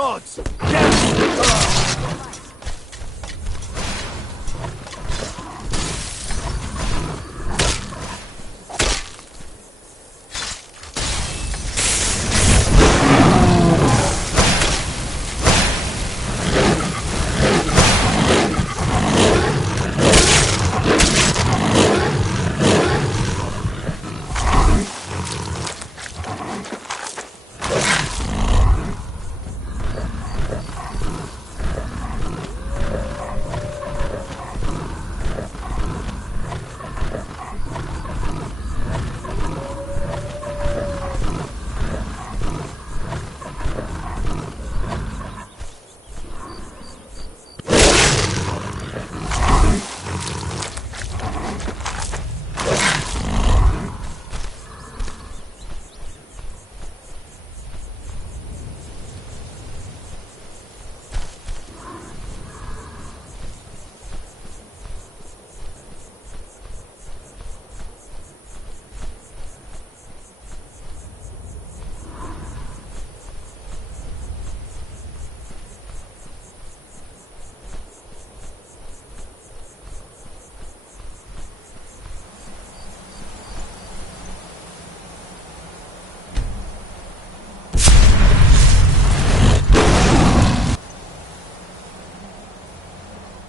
gods! Yes!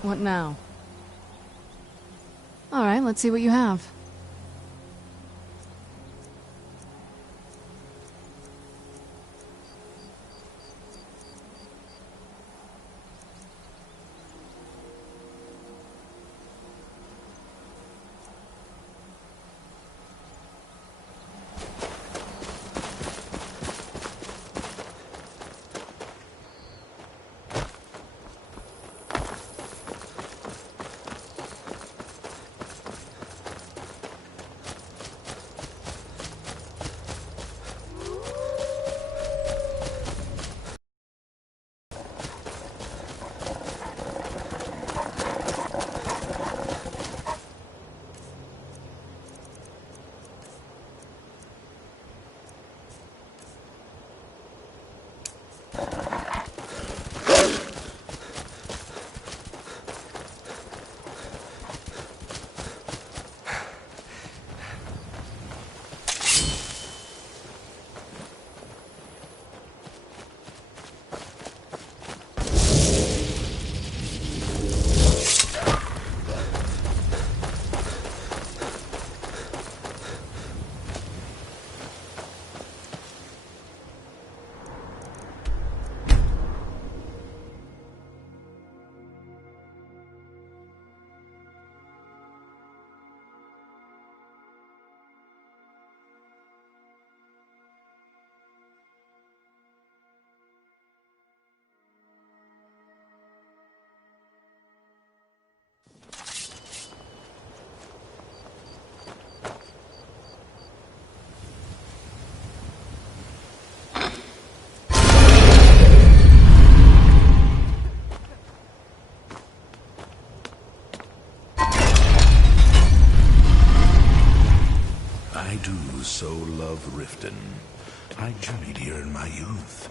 What now? Alright, let's see what you have. I do so love Riften. I journeyed here in my youth.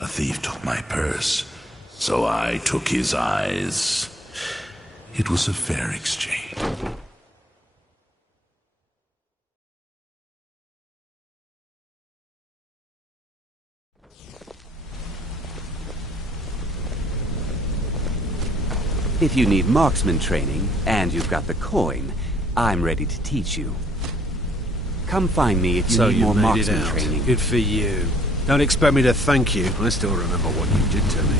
A thief took my purse, so I took his eyes. It was a fair exchange. If you need marksman training, and you've got the coin, I'm ready to teach you. Come find me if you need more marksman training. Good for you. Don't expect me to thank you. I still remember what you did to me.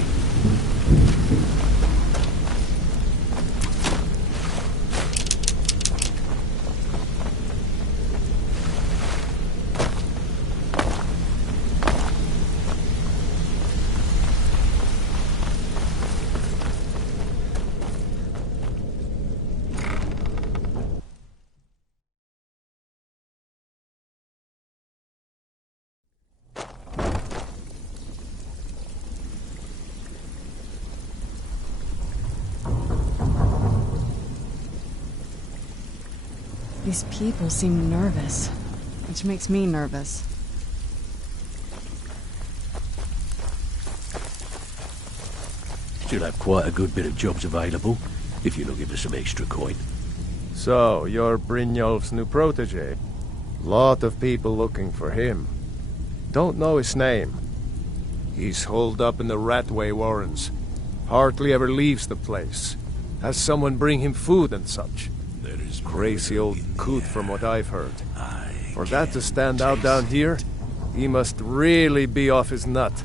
These people seem nervous, which makes me nervous. Still have quite a good bit of jobs available, if you're looking for some extra coin. So, you're Brynjolf's new protege. Lot of people looking for him. Don't know his name. He's holed up in the Ratway Warrens. Hardly ever leaves the place. Has someone bring him food and such. There is Crazy old murder in the coot air. from what I've heard. I For that to can stand out taste down it. here, he must really be off his nut.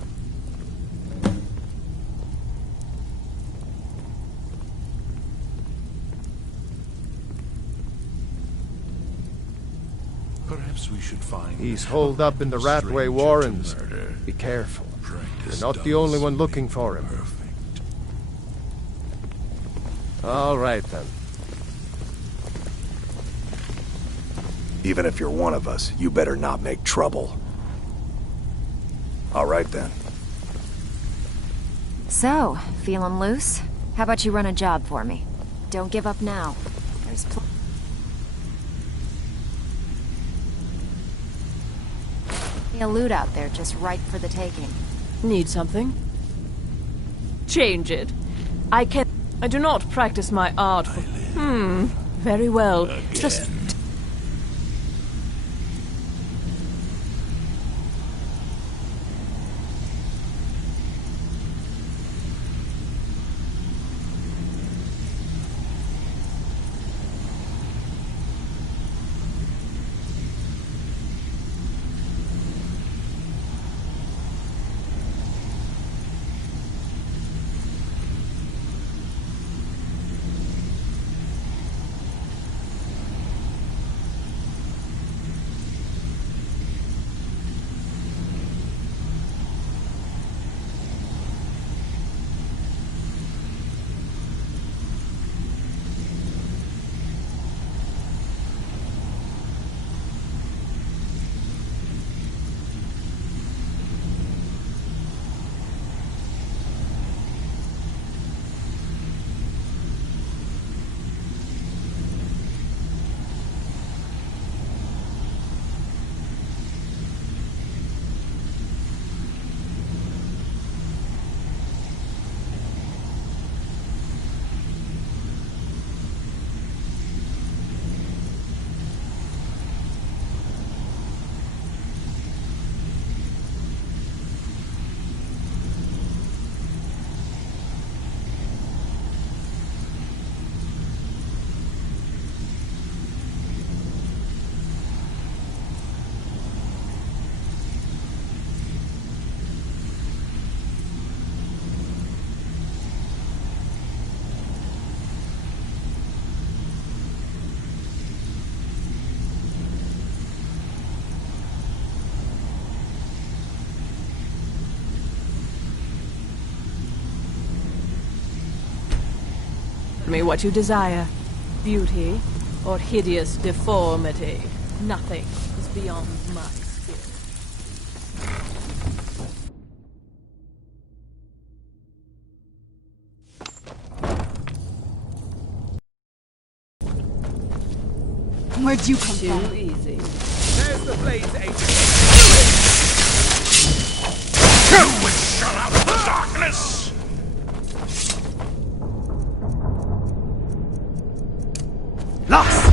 Perhaps we should find. He's holed up in the stranger Ratway to Warrens. murder. Be careful. Practice You're not the only does one looking make for him. Perfect. All right, then. Even if you're one of us, you better not make trouble. All right, then. So, feeling loose? How about you run a job for me? Don't give up now. There's plenty of loot out there just ripe for the taking. Need something? Change it. I do not practice my art for... Very well. Just... me what you desire. Beauty or hideous deformity. Nothing is beyond my skill. Where'd you come Too from? easy. There's the blaze agent. You would shut out of the darkness! Lost!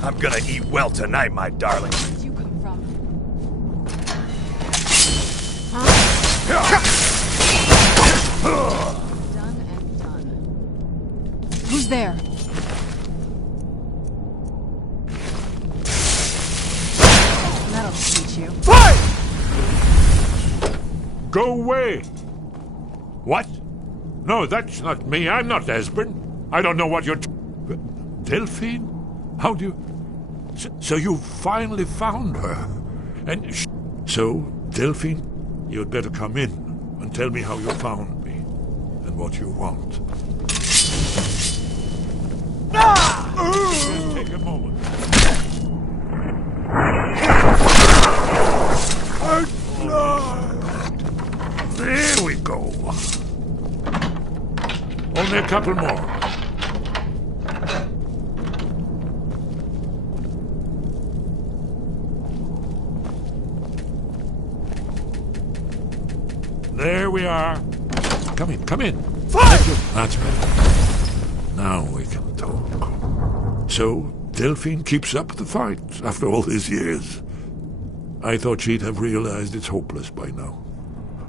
I'm gonna eat well tonight, my darling. Where'd you come from? Done and done. Who's there? That'll teach you. Go away! What? No, that's not me. I'm not Esbern. I don't know what you're... Delphine? How do you... So you finally found her. And... So, Delphine, you'd better come in and tell me how you found me and what you want. Just take a moment. There we go. Only a couple more. There we are. Come in, come in. Fire! That's better. Now we can talk. So, Delphine keeps up the fight after all these years. I thought she'd have realized it's hopeless by now.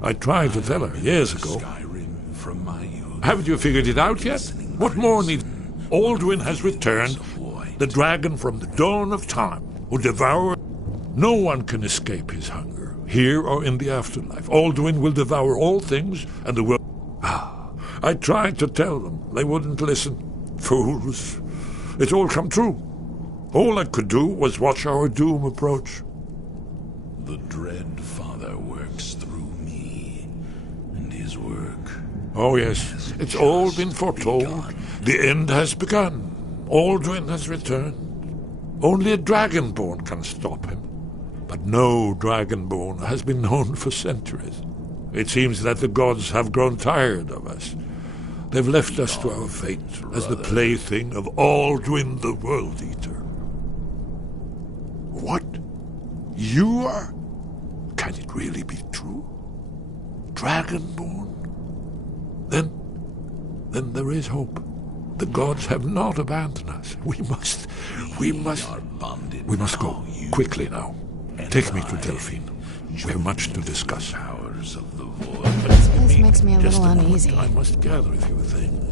I tried to tell her years ago. Skyrim from my youth. Haven't you figured it out yet? What more needs... Alduin has returned, the dragon from the dawn of time, who devours... No one can escape his hunger, here or in the afterlife. Alduin will devour all things, and the world... I tried to tell them. They wouldn't listen. Fools. It's all come true. All I could do was watch our doom approach. The Dread Father works through me, and his work... Oh yes, it's all been foretold. The end has begun. Alduin has returned. Only a Dragonborn can stop him. But no Dragonborn has been known for centuries. It seems that the gods have grown tired of us. They've left us to our fate as the plaything of Alduin the World Eater. What? You are? Can it really be true? Dragonborn? Then there is hope. The gods have not abandoned us. We must go quickly now. Take me to Delphine. We have much to discuss. Powers of the void. This place makes me a little uneasy. I must gather a few things.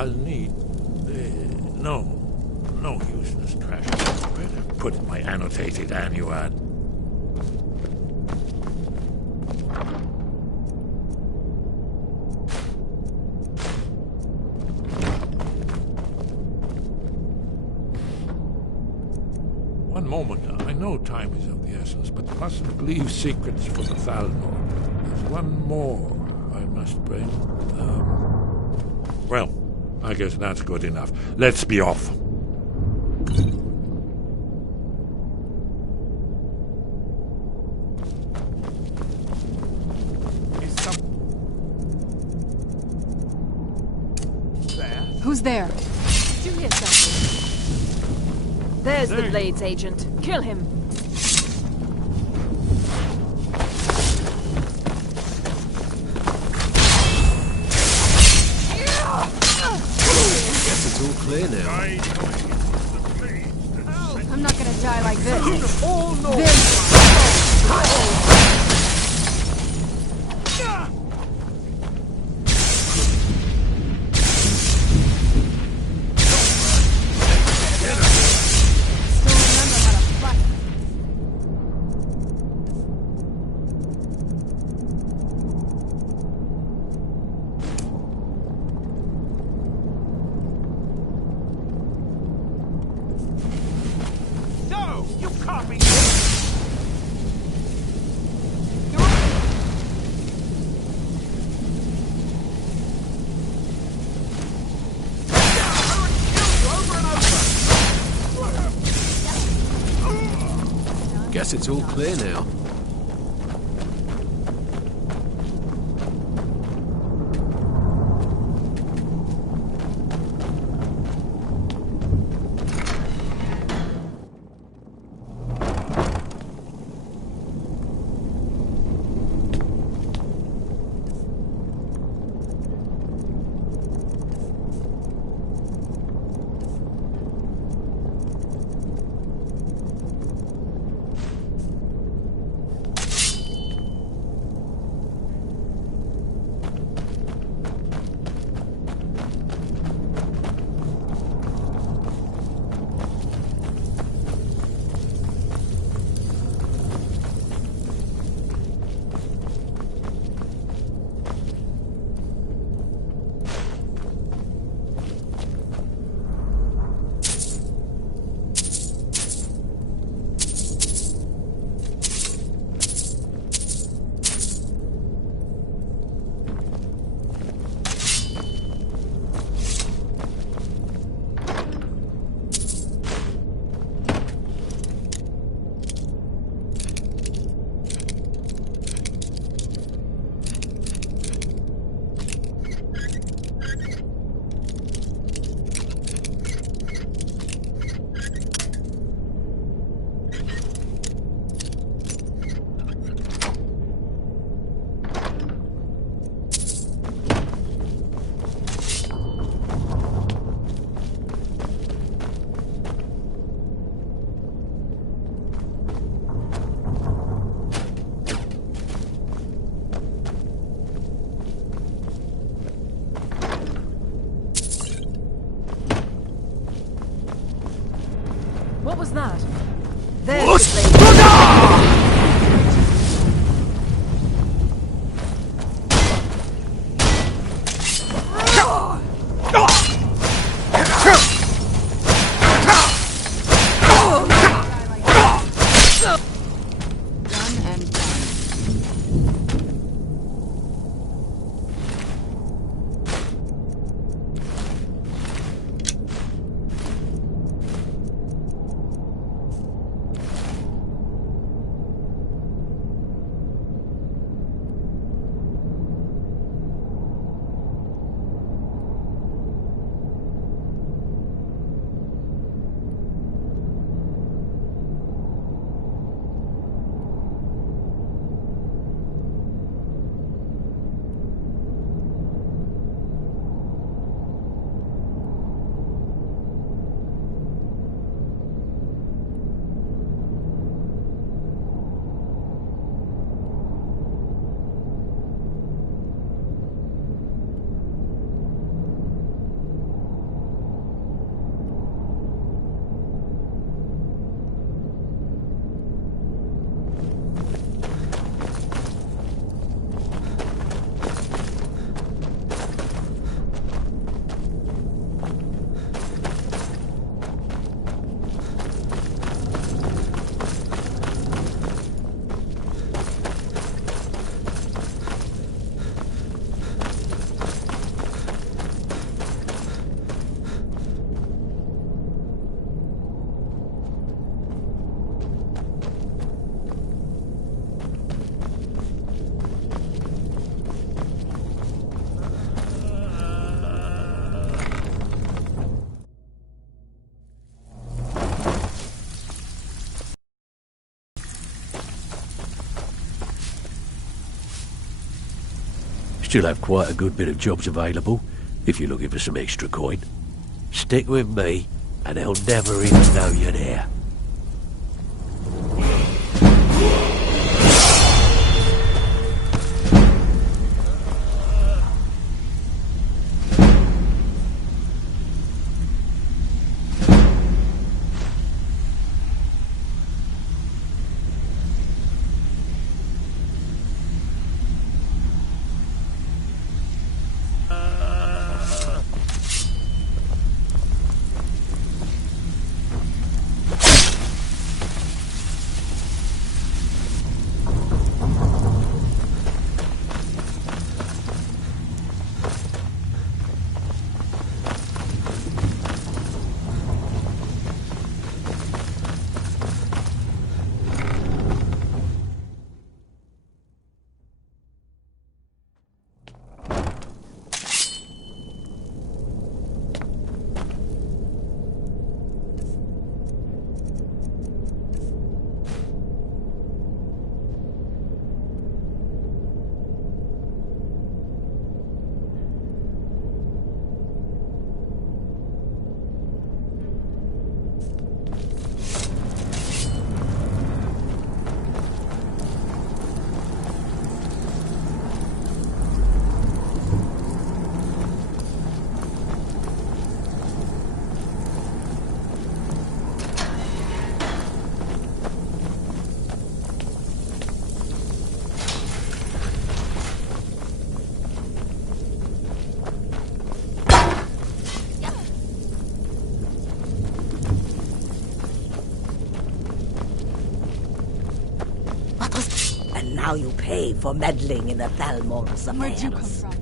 I'll need... no useless trash. Better put my annotated annuad. One moment. I know time is of the essence, but mustn't leave secrets for the Thalmor. There's one more I must bring. Well, I guess that's good enough. Let's be off. Who's there? Did you hear something? There's the Blades agent. Kill him. Guess it's all clear now. I'm not gonna die like this. All north. Guess it's all clear now. What was that? There's the Blade. Still have quite a good bit of jobs available, if you're looking for some extra coin. Stick with me, and they'll never even know you're there. Now you pay for meddling in the Thalmor's affairs. Where'd you come from?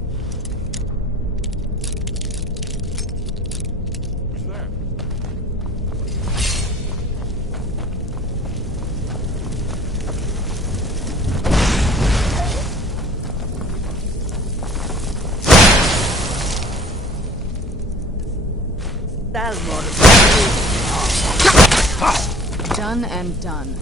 Who's there? Thalmor. Done and done.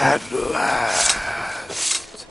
At last.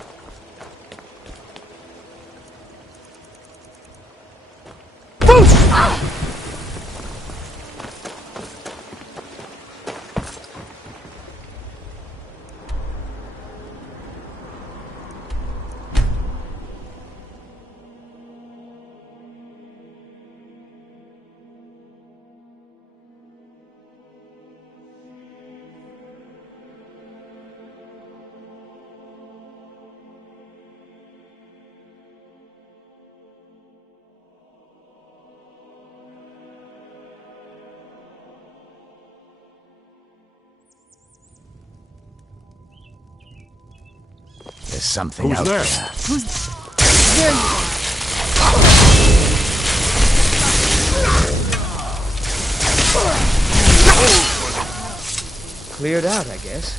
There's something Who's out there? There you are. Cleared out, I guess.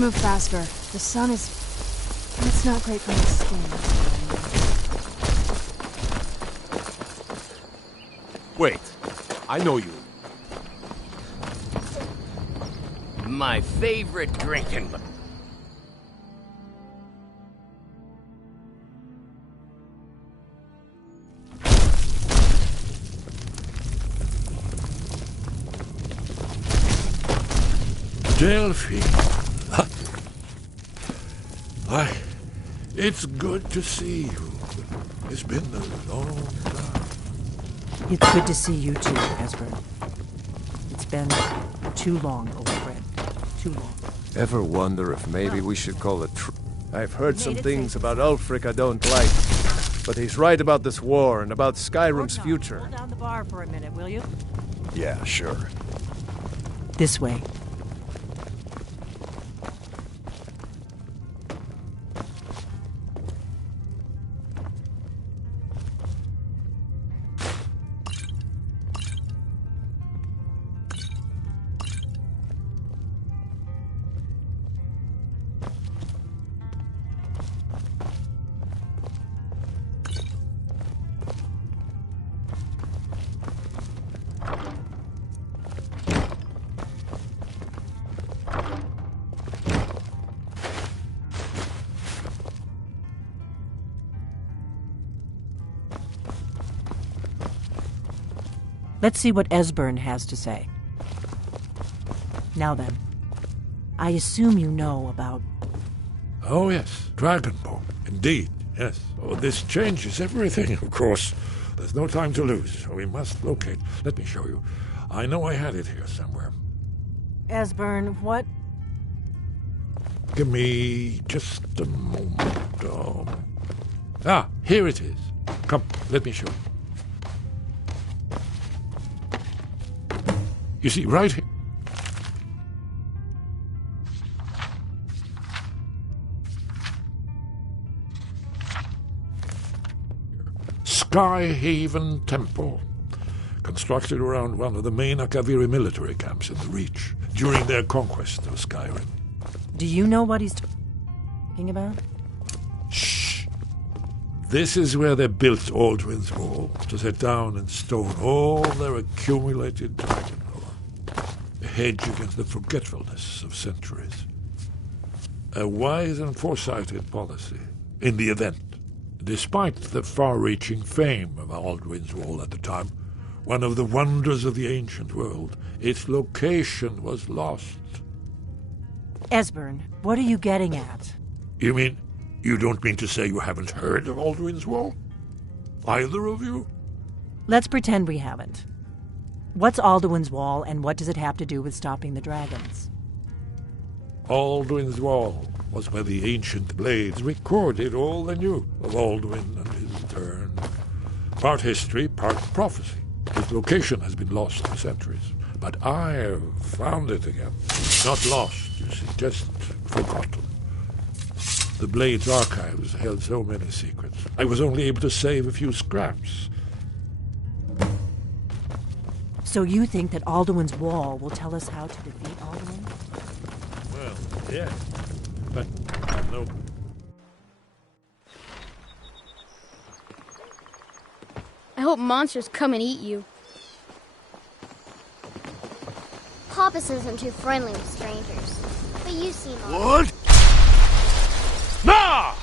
move faster. The sun is... It's not great for my skin. Wait, I know you. My favorite drinking. Delphi. Why, it's good to see you. It's been a long time. It's good to see you too, Esbern. It's been too long, old friend. Too long. Ever wonder if maybe we should call it I've heard some things about Ulfric I don't like. But he's right about this war and about Skyrim's future. Hold down the bar for a minute, will you? Yeah, sure. This way. Let's see what Esbern has to say. Now then, I assume you know about... Oh, yes, Dragonborn. Indeed, yes. Oh, this changes everything, of course. There's no time to lose. We must locate. Let me show you. I know I had it here somewhere. Esbern, what... Give me just a moment. Here it is. Come, let me show you. You see, right here. Skyhaven Temple, constructed around one of the main Akaviri military camps in the Reach during their conquest of Skyrim. Do you know what he's talking about? Shh! This is where they built Aldrin's Wall, to set down in stone all their accumulated dragon lore, a hedge against the forgetfulness of centuries. A wise and foresighted policy, in the event. Despite the far-reaching fame of Aldrin's Wall at the time, one of the wonders of the ancient world, its location was lost. Esbern, what are you getting at? You don't mean to say you haven't heard of Aldrin's Wall? Either of you? Let's pretend we haven't. What's Alduin's Wall, and what does it have to do with stopping the dragons? Aldrin's Wall was where the ancient blades recorded all they knew of Aldwin and his turn. Part history, part prophecy. Its location has been lost for centuries, but I have found it again. Not lost, you see, just forgotten. The Blade's archives held so many secrets. I was only able to save a few scraps. So you think that Alduin's Wall will tell us how to defeat Alduin? Well, yeah. But, no. I hope monsters come and eat you. Papas isn't too friendly with strangers, but you seem... What? Nah!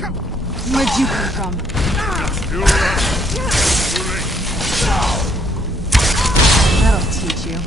Where'd you come from? That'll teach you.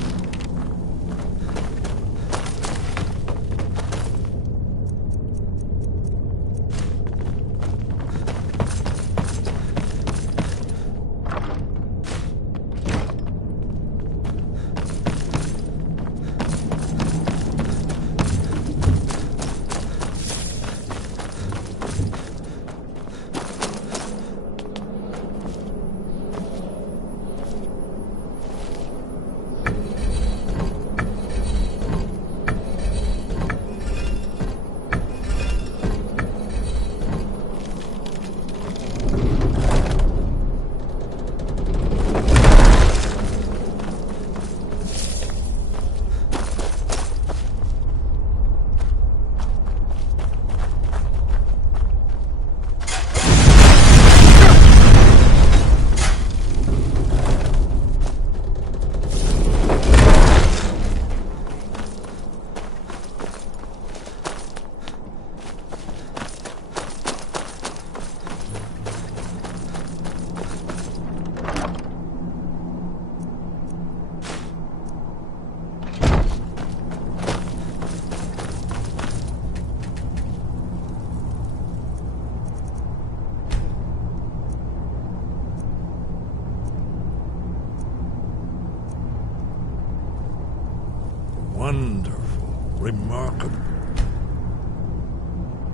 Wonderful, remarkable,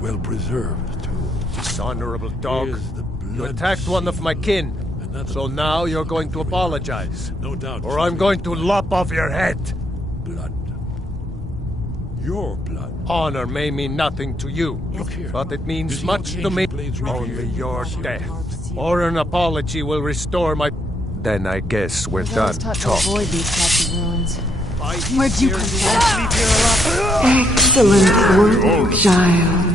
well preserved too. Dishonorable dog. Here's the You attacked one of my kin. So now you're going to apologize. No doubt. Or I'm going to lop off your head. Blood. Your blood. Honor may mean nothing to you. Look here. But it means You see much how to me. ancient blades Only revered? your death. Or an apology will restore my... Then I guess we're I done was taught to talking. avoid these types of ruins. Where'd you come from? Excellent work, child.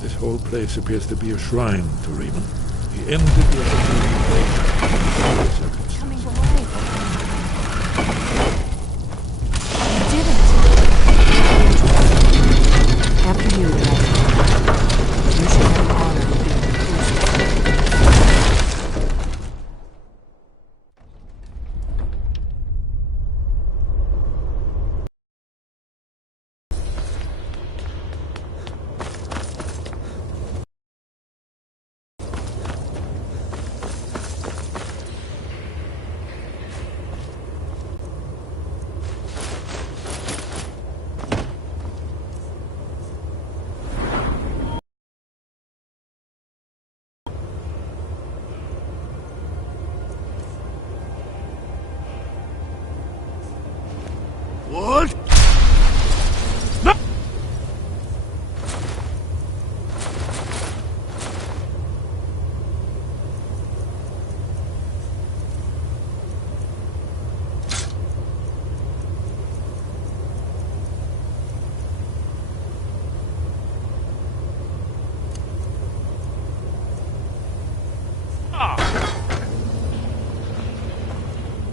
This whole place appears to be a shrine to Riemann. He ended the Coming behind. You did it. After you, Dragon. You should have the honor of being What?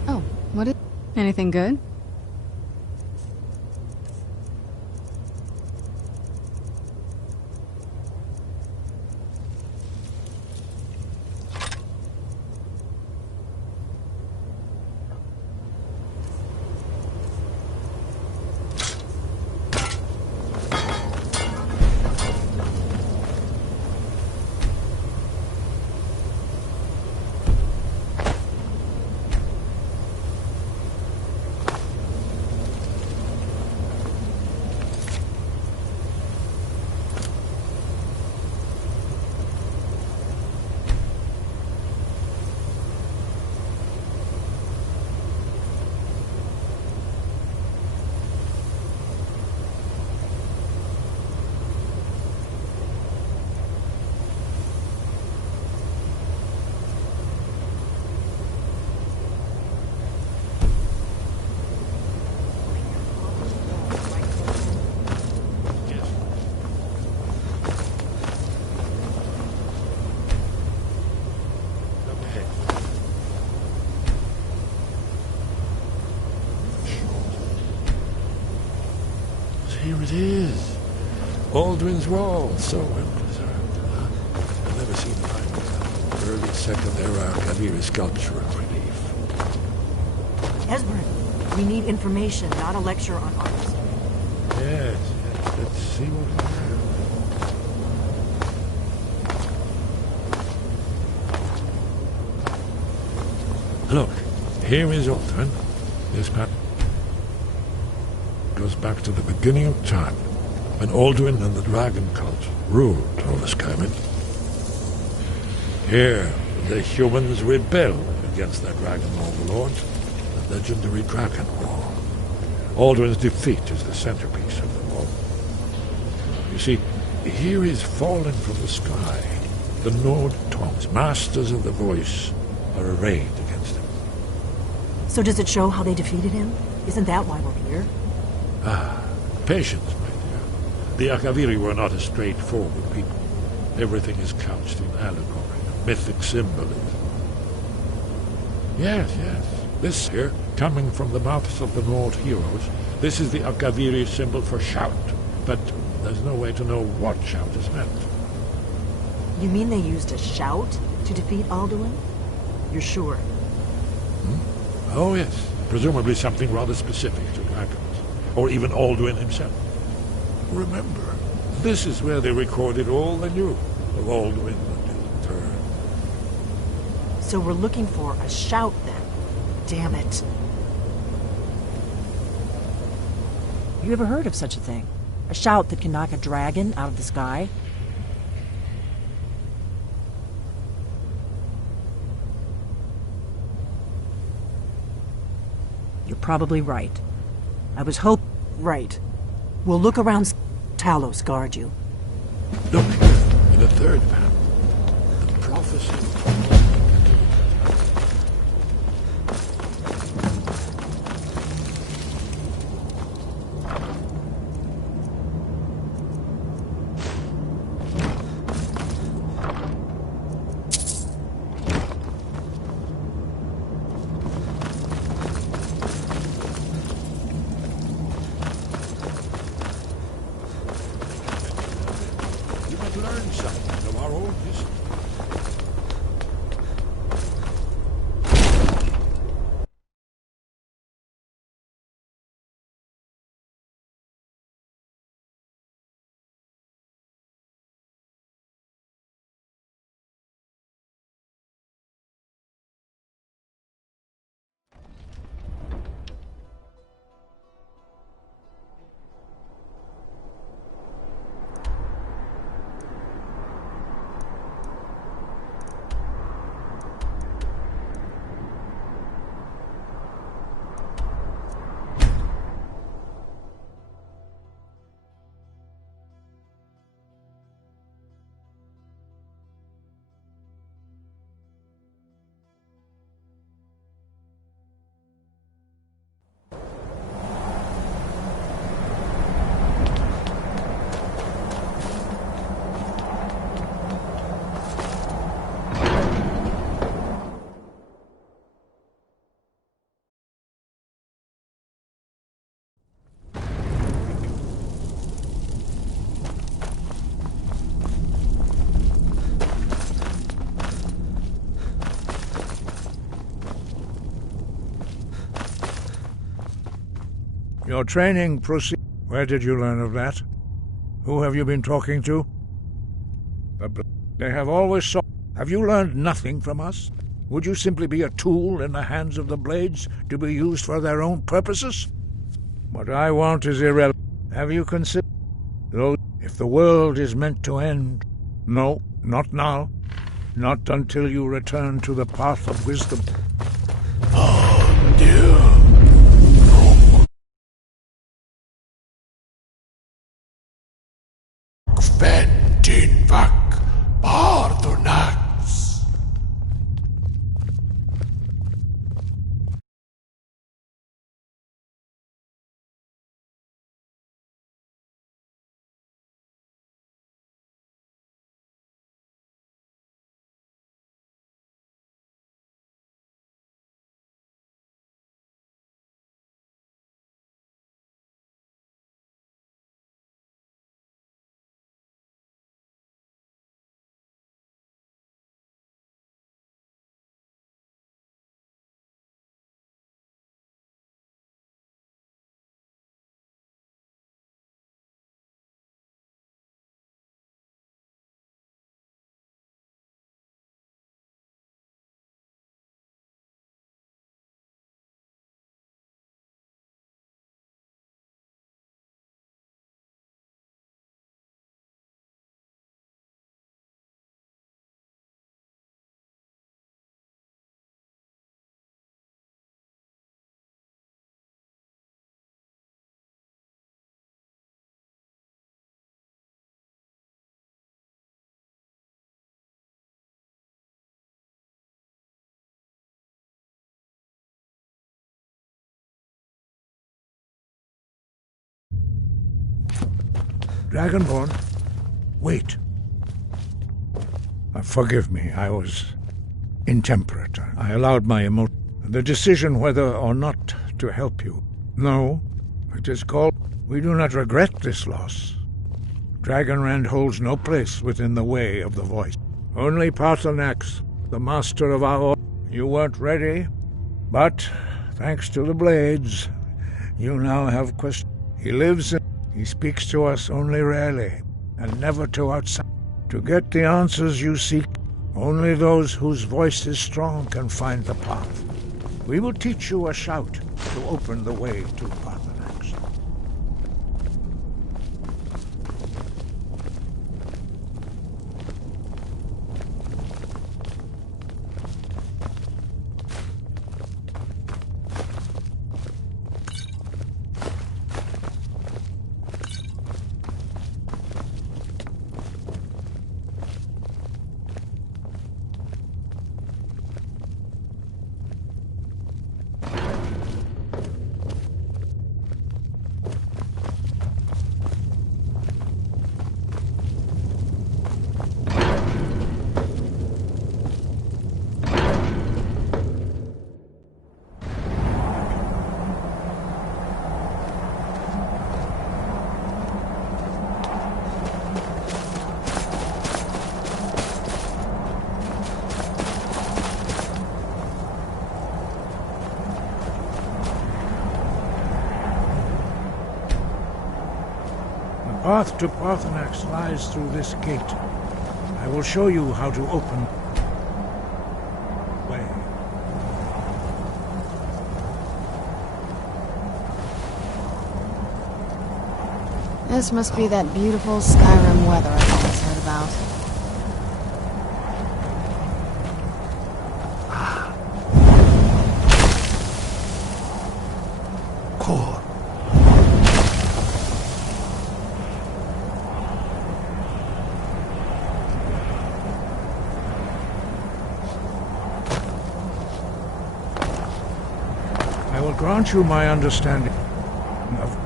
Oh, what is... Anything good? is. Aldrin's Wall, so well preserved. I've never seen a like it. Early second era Kaviri sculpture in relief. Esbern, we need information, not a lecture on art. Yes, let's see what we have. Look, here is Aldrin. This map goes back to the beginning of time, when Aldrin and the dragon cult ruled over Skyrim. Here, the humans rebelled against their dragon overlords, the legendary Dragon War. Aldrin's defeat is the centerpiece of them all. You see, here is fallen from the sky. The Nord tongues, masters of the voice, are arrayed against him. So does it show how they defeated him? Isn't that why we're here? Ah, patience, my dear. The Akaviri were not a straightforward people. Everything is couched in allegory and mythic symbolism. Yes, yes. This here, coming from the mouths of the Nord heroes, this is the Akaviri symbol for shout. But there's no way to know what shout is meant. You mean they used a shout to defeat Alduin? You're sure? Oh, yes. Presumably something rather specific to dragons. Or even Alduin himself. Remember, this is where they recorded all they knew of Alduin and his return. So we're looking for a shout then. Damn it. You ever heard of such a thing? A shout that can knock a dragon out of the sky? You're probably right. I was right. We'll look around. Talos guard you. Look, in the third panel, the prophecy. Learn something of our own history. Your training proceed. Where did you learn of that? Who have you been talking to? They have always sought. Have you learned nothing from us? Would you simply be a tool in the hands of the Blades to be used for their own purposes? What I want is irrelevant. Have you considered? Though, if the world is meant to end, no, not now. Not until you return to the path of wisdom. Oh, dear. Ventin vak bardonak. Dragonborn, wait. Forgive me, I was intemperate. I allowed my the decision whether or not to help you. No, it is called... We do not regret this loss. Dragonrand holds no place within the way of the voice. Only Paarthurnax, the master of our... You weren't ready, but thanks to the blades, you now have questions. He lives in... He speaks to us only rarely, and never to outside. To get the answers you seek, only those whose voice is strong can find the path. We will teach you a shout to open the way to Paarthurnax. The path to Paarthurnax lies through this gate. I will show you how to open the way. This must be that beautiful Skyrim weather I've always heard about. Core. I will grant you my understanding of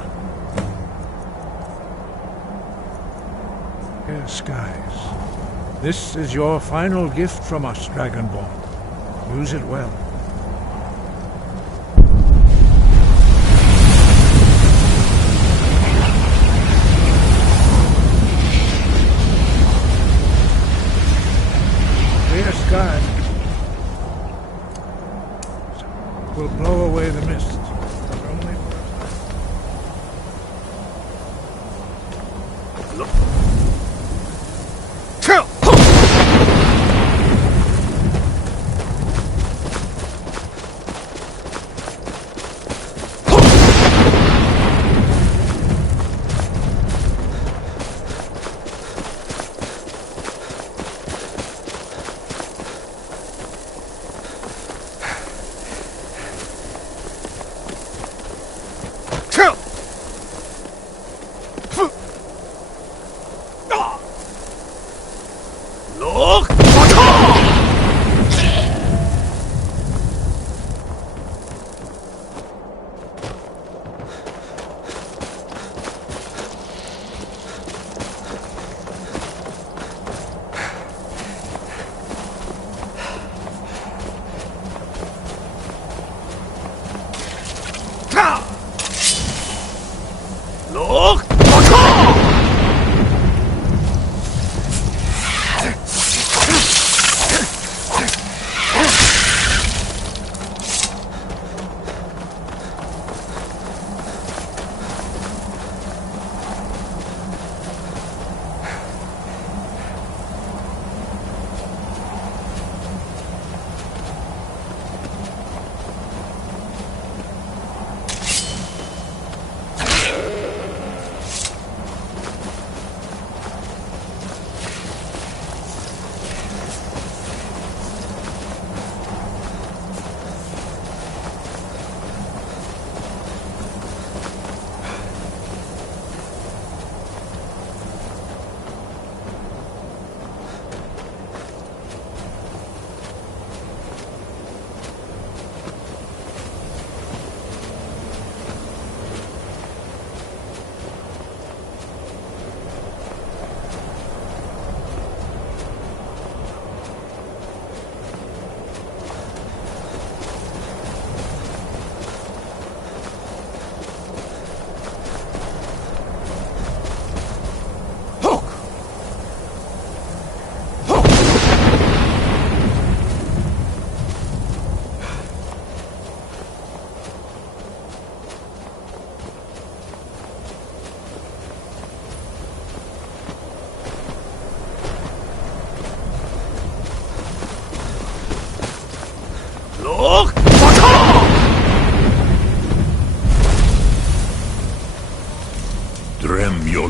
clear skies. This is your final gift from us, Dragonborn. Use it well. Clear skies will blow away the mist. But only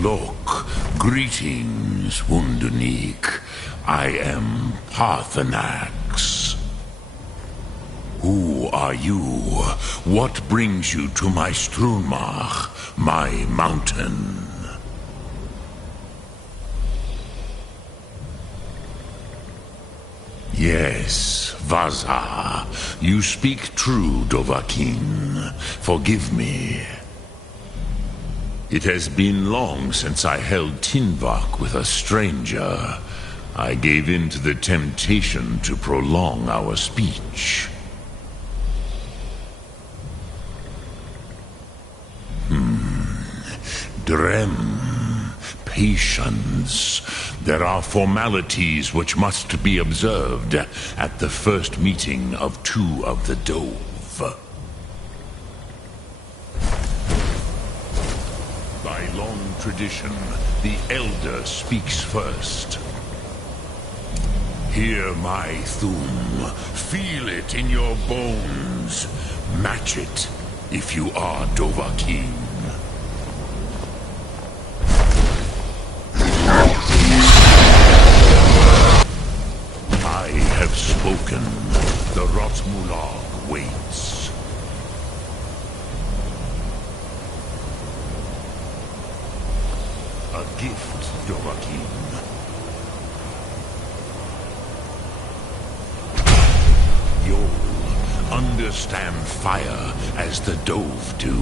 Look, greetings, Wunderneek. I am Parthenax. Who are you? What brings you to my Strunmach, my mountain? Yes, Vaza. You speak true, Dovahkiin. Forgive me. It has been long since I held Tinvak with a stranger. I gave in to the temptation to prolong our speech. Drem. Patience. There are formalities which must be observed at the first meeting of two of the Dove. By long tradition, the Elder speaks first. Hear my Thum. Feel it in your bones. Match it if you are Dovahkiin. I have spoken. The Rotmulag waits. A gift, Dovahkiin. You'll understand fire as the Dove do.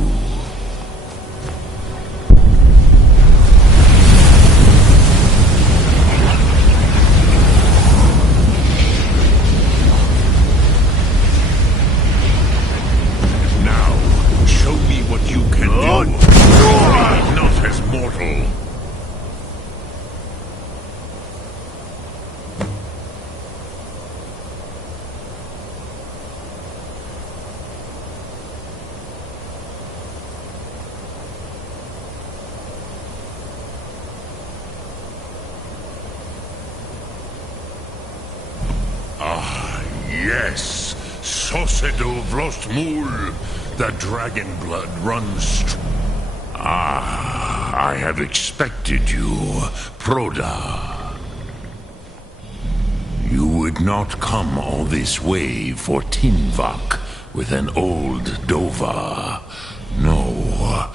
Yes, Sosedo Vlostmul, the dragon blood runs. I have expected you, Proda. You would not come all this way for Tinvak with an old Dova. No,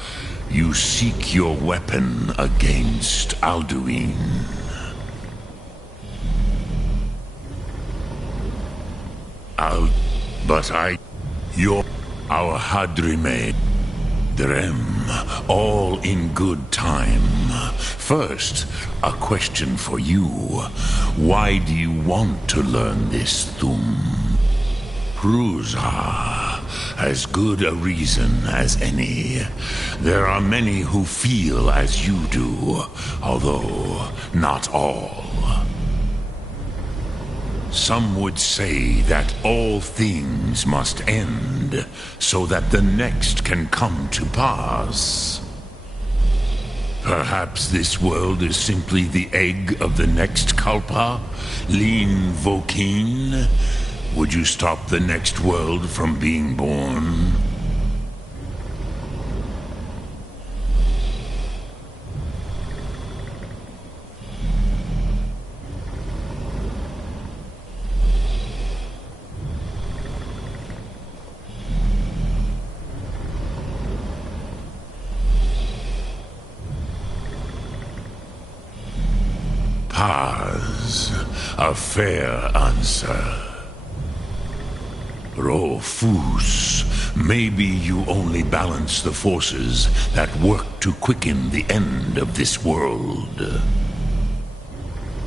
you seek your weapon against Alduin. But our Hadrime, Drem, all in good time. First, a question for you. Why do you want to learn this Thum? Prusa, as good a reason as any. There are many who feel as you do, although not all. Some would say that all things must end, so that the next can come to pass. Perhaps this world is simply the egg of the next Kalpa, Lin Vokin. Would you stop the next world from being born? Paz, a fair answer. Rofus, maybe you only balance the forces that work to quicken the end of this world.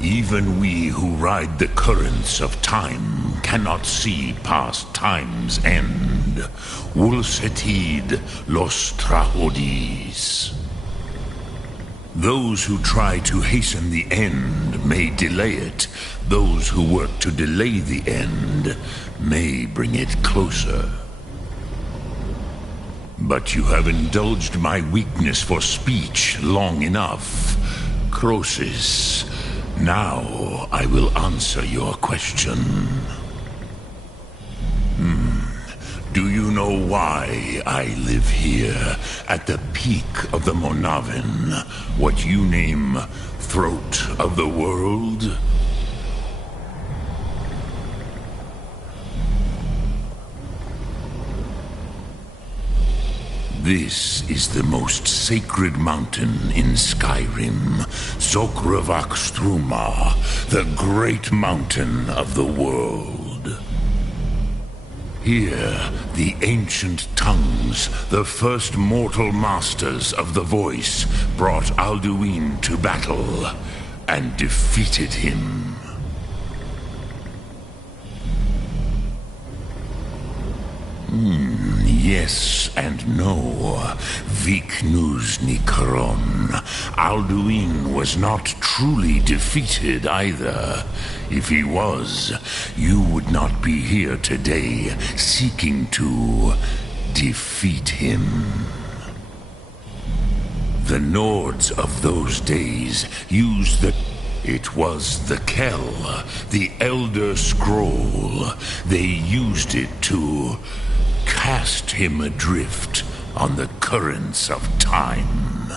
Even we who ride the currents of time cannot see past time's end. Wulsetid los trahodis. Those who try to hasten the end may delay it. Those who work to delay the end may bring it closer. But you have indulged my weakness for speech long enough. Croesus, now I will answer your question. Do you know why I live here, at the peak of the Monavin, what you name Throat of the World? This is the most sacred mountain in Skyrim, Zokravak Struma, the great mountain of the world. Here, the ancient tongues, the first mortal masters of the voice, brought Alduin to battle and defeated him. Yes and no. Viknus Nikaron. Alduin was not truly defeated either. If he was, you would not be here today seeking to defeat him. The Nords of those days used the... It was the Kell, the Elder Scroll. They used it to cast him adrift on the currents of time.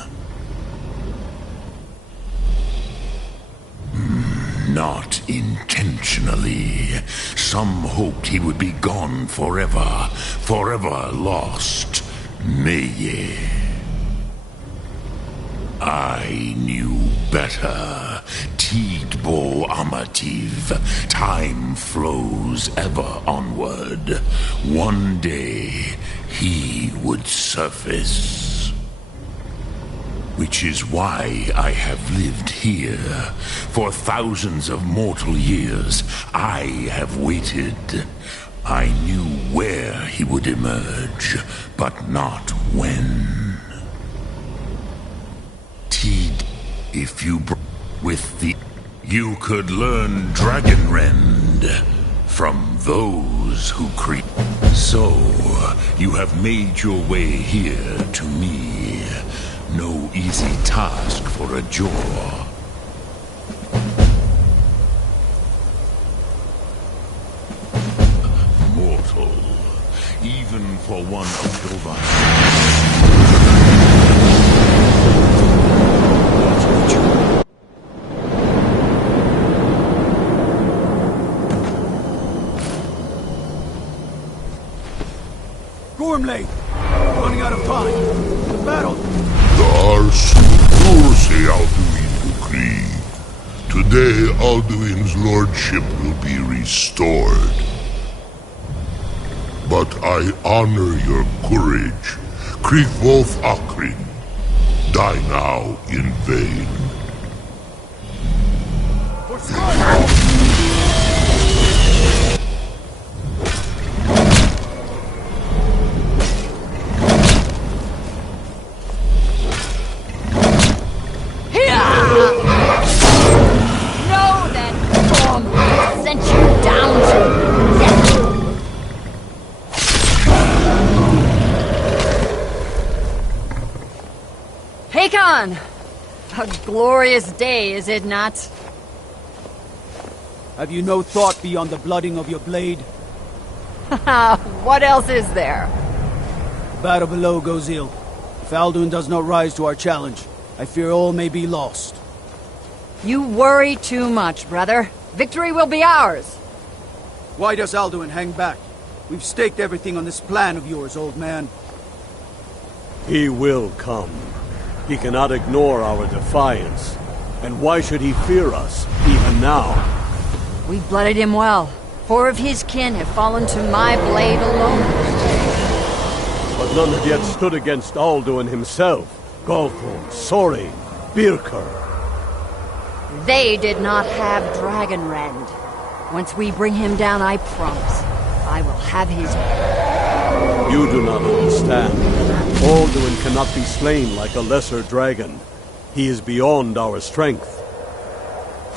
Not intentionally. Some hoped he would be gone forever, forever lost. Meye. I knew better. Tidbo Amativ. Time flows ever onward. One day, he would surface. Which is why I have lived here. For thousands of mortal years, I have waited. I knew where he would emerge, but not when. If you with the... You could learn Dragonrend from those who creep. So, you have made your way here to me. No easy task for a jaw. Mortal, even for one of Dovah's. Gormley! Running out of time. The battle! Darsu Alduin decree. Today Alduin's lordship will be restored. But I honor your courage. Krigvolf Akrin. Die now in vain. A glorious day, is it not? Have you no thought beyond the blooding of your blade? What else is there? The battle below goes ill. If Alduin does not rise to our challenge, I fear all may be lost. You worry too much, brother. Victory will be ours. Why does Alduin hang back? We've staked everything on this plan of yours, old man. He will come. He cannot ignore our defiance. And why should he fear us, even now? We blooded him well. 4 of his kin have fallen to my blade alone. But none have yet stood against Alduin himself. Golthorn, Sorin, Birker. They did not have Dragonrend. Once we bring him down, I promise, I will have his... You do not understand. Alduin cannot be slain like a lesser dragon. He is beyond our strength.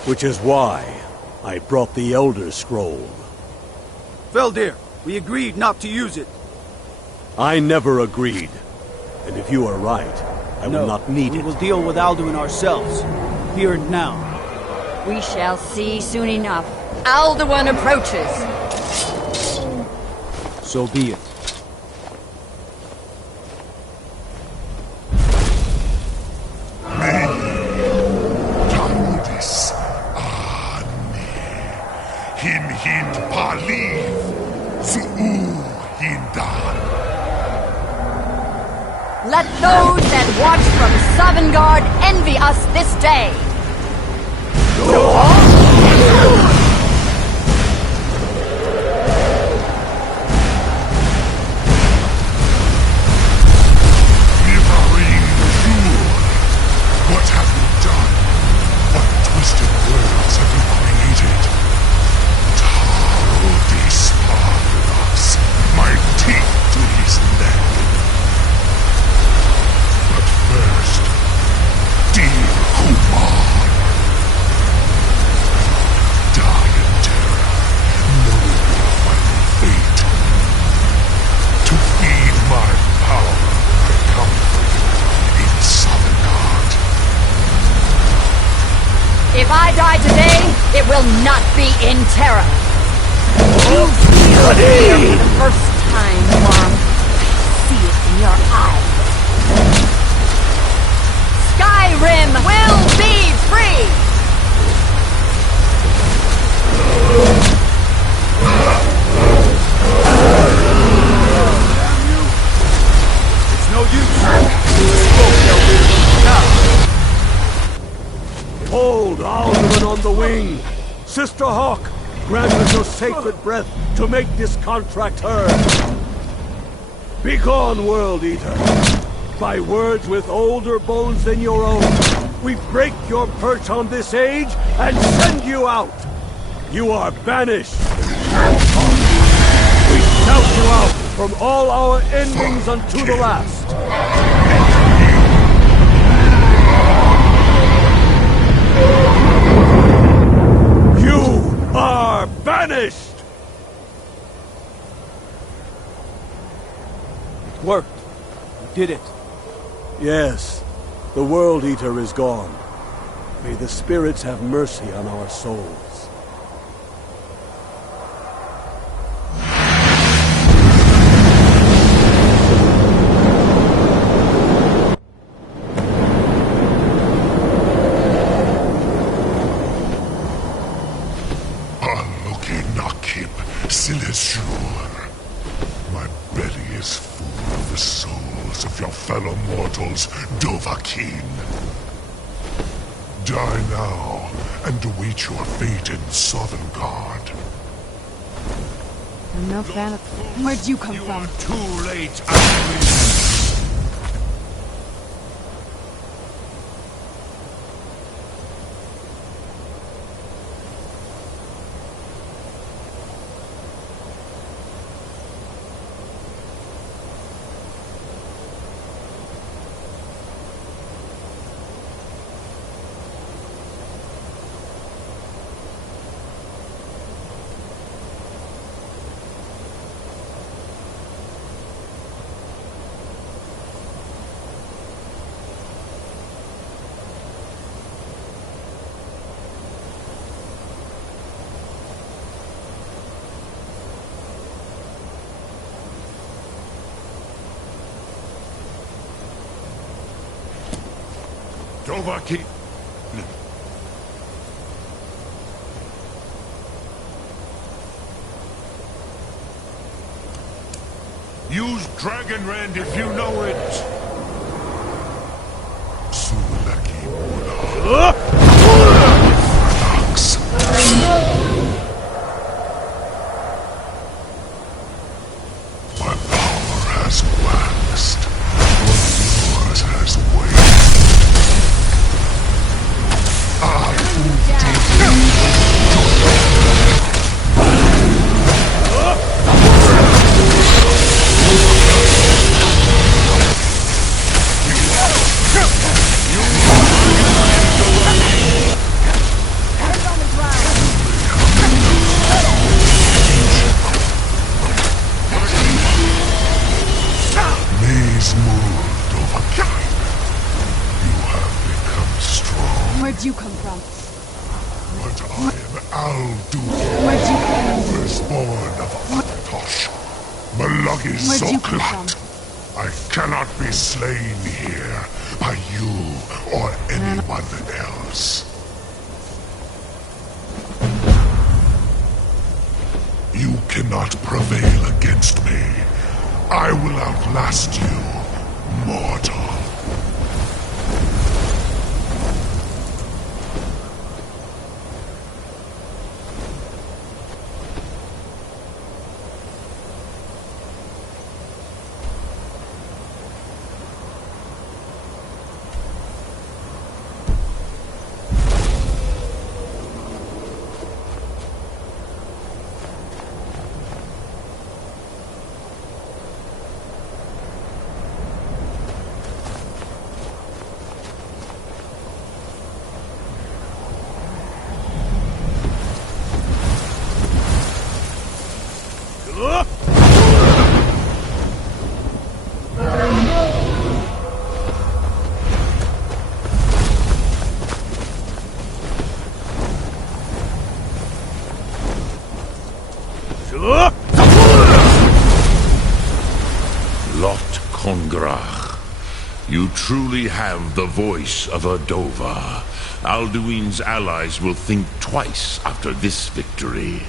Which is why I brought the Elder Scroll. Veldir, we agreed not to use it. I never agreed. And if you are right, I will not need it. We will deal with Alduin ourselves. Here and now. We shall see soon enough. Alduin approaches. So be it. Let those that watch from Sovngarde envy us this day! What have you done? What twisted worlds have you created? Taro Dispardox, my teeth to his neck. But first, dear Kumar, die in terror, knowing your final fate. To feed my power, I come for you in Sovngarde. If I die today, it will not be in terror. You feel fear for the first time, Mom. I see it in your eyes. Skyrim will be free! It's no use. You spoke their wisdom. Now, Behold, Alderman on the wing! Sister Hawk, grant us your sacred breath to make this contract heard. Begone, World Eater! By words with older bones than your own, we break your perch on this age and send you out! You are banished! We shout you out from all our endings unto the last! You are banished! it worked. You did it. Yes, the World Eater is gone. May the spirits have mercy on our souls. Aloke Nakib Silesur. My belly is full of the souls of your fellow mortals, Dovahkiin. Die now, and await your fate in Sovngarde. I'm no fan of... Where'd you come from? Too late, Ashley. Dovahkiin. Use Dragon Rend if you know it. Sulaki Mula. Relax. My power has waxed, but yours has waned. Where'd you come from? But I am Aldur, Where'd you come from? firstborn of Akatosh, Malagi Where'd you come Zoklat. I cannot be slain here by you or anyone else. You cannot prevail against me. I will outlast you, mortal. Lot Congrach. You truly have the voice of a Dova. Alduin's allies will think twice after this victory.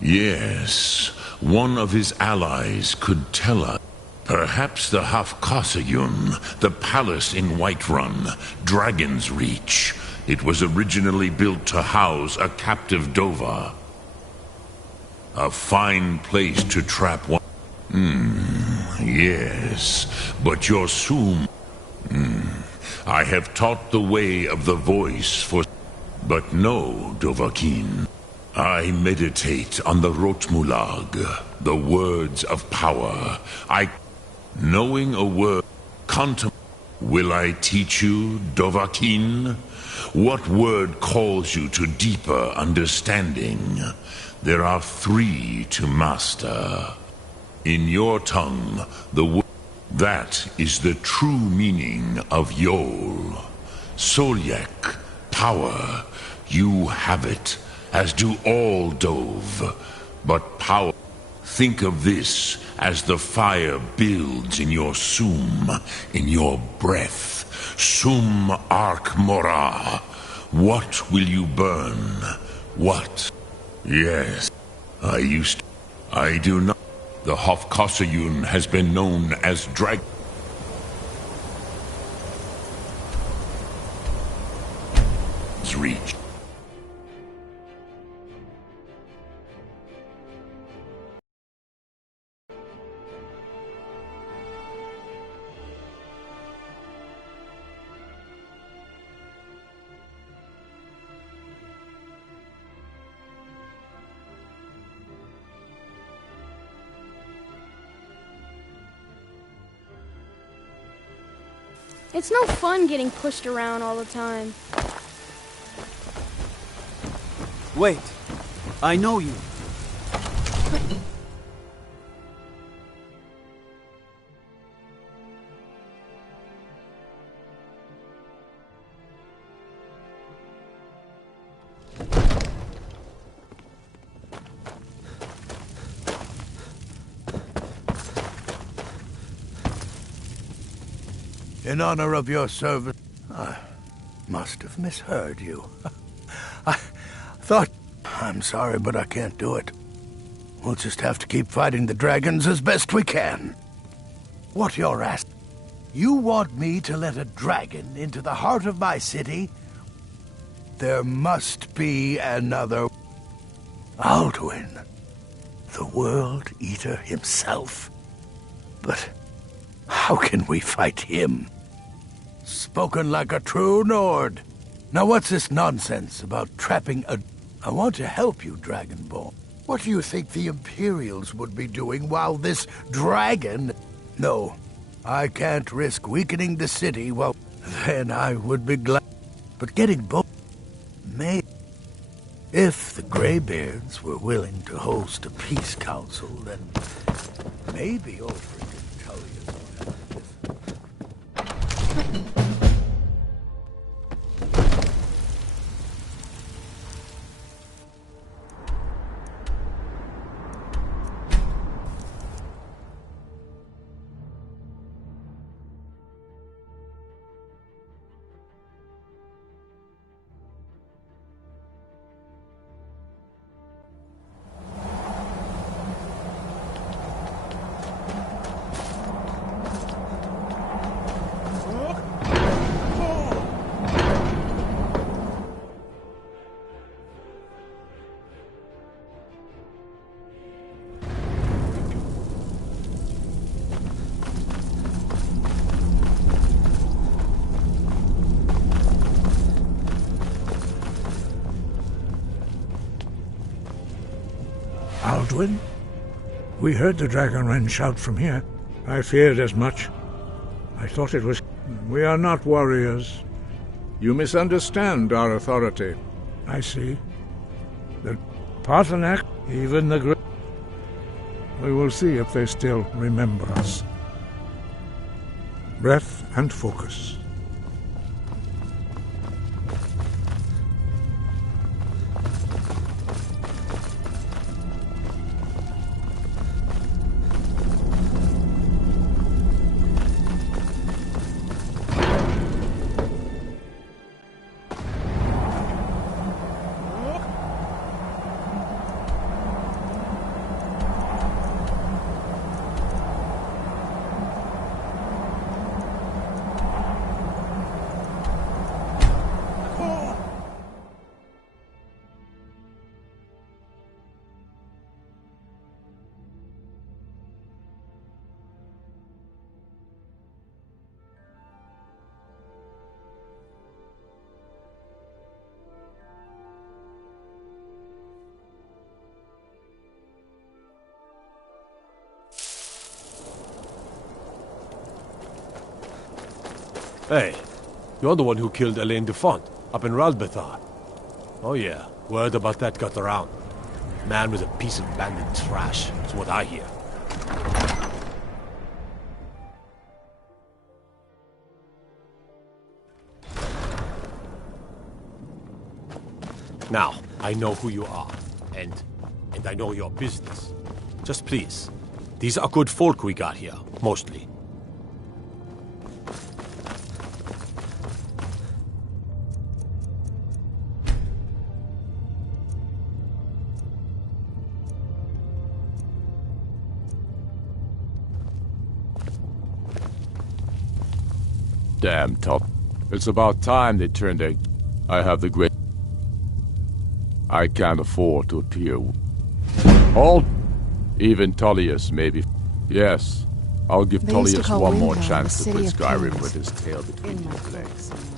Yes, one of his allies could tell us. Perhaps the Hafkasayun, the palace in Whiterun, Dragon's Reach. It was originally built to house a captive Dova. A fine place to trap one. Yes, but your Sum... I have taught the way of the voice for... But no, Dovahkiin. I meditate on the Rotmulag, the words of power. Knowing a word, will I teach you, Dovahkiin? What word calls you to deeper understanding? There are 3 to master. In your tongue, the word that is the true meaning of Yol. Solyek, power, you have it, as do all Dove. But power, think of this as the fire builds in your Sum, in your breath. Sum Ark Mora. What will you burn? What? Yes, I do not. The Hafkasayun has been known as Dragon's Reach. It's no fun getting pushed around all the time. Wait. I know you. In honor of your service, I must have misheard you. I thought... I'm sorry, but I can't do it. We'll just have to keep fighting the dragons as best we can. What you're asking? You want me to let a dragon into the heart of my city? There must be another... Alduin, the World Eater himself. But how can we fight him? Spoken like a true Nord. Now what's this nonsense about trapping a... I want to help you, Dragonborn. What do you think the Imperials would be doing while this dragon... No, I can't risk weakening the city. Well, then I would be glad. But getting both... May... If the Greybeards were willing to host a peace council, then maybe Ulfric could tell you about this. Aldwin? We heard the Dragonren shout from here. I feared as much. I thought it was... We are not warriors. You misunderstand our authority. I see. The Paarthurnax, even the great... We will see if they still remember us. Breath and focus. Hey, you're the one who killed Elaine Dufont up in Ralbethar. Oh yeah, word about that got around. Man was a piece of bandit trash, is what I hear. Now, I know who you are, and I know your business. Just please, these are good folk we got here, mostly. Damn top. It's about time they turned their... I have the great... I can't afford to appear... All... Even Tullius, maybe... Yes, I'll give They used to Tullius call one more Windhelm chance the to City put of Skyrim Kings. with his tail between In my his legs. book somewhere.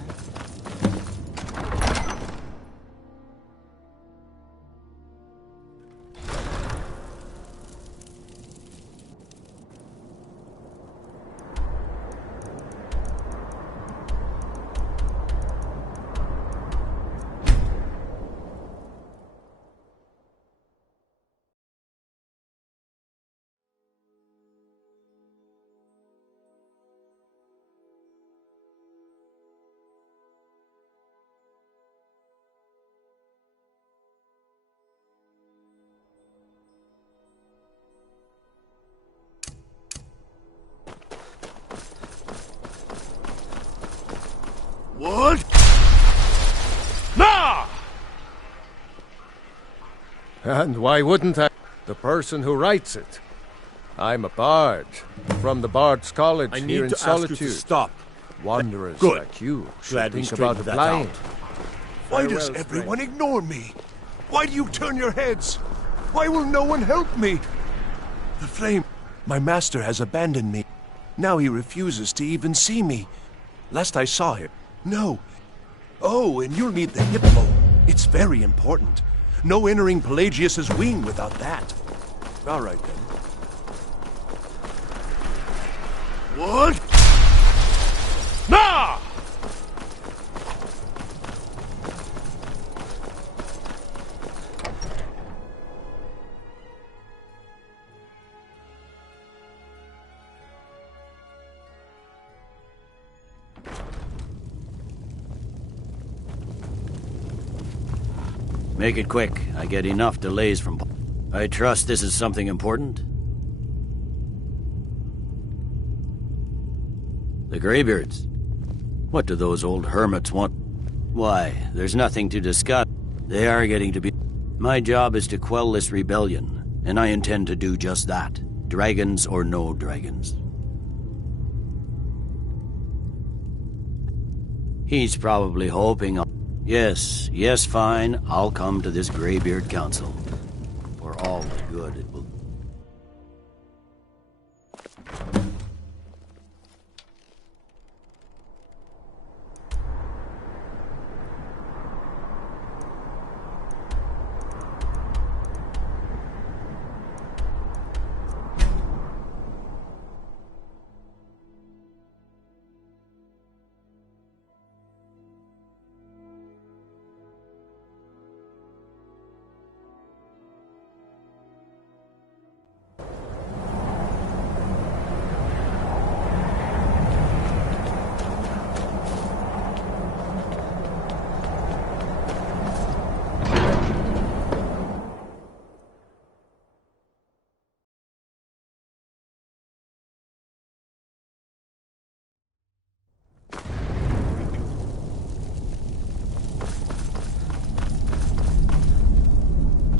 What? No! And why wouldn't I? The person who writes it. I'm a bard, from the Bard's College I here need in to Solitude. ask you to stop. Wanderers Good. like you should Glad we think about straightened that applying. out. Why does Farewell, everyone ignore me? Why do you turn your heads? Why will no one help me? The flame. My master has abandoned me. Now he refuses to even see me. Last I saw him. No. Oh, and you'll need the hippo. It's very important. No entering Pelagius's wing without that. All right, then. What? No! Make it quick. I get enough delays from... I trust this is something important? The Greybeards. What do those old hermits want? Why, there's nothing to discuss. They are getting to be... My job is to quell this rebellion, and I intend to do just that. Dragons or no dragons. He's probably hoping... Yes, fine. I'll come to this Greybeard Council. For all the good it will...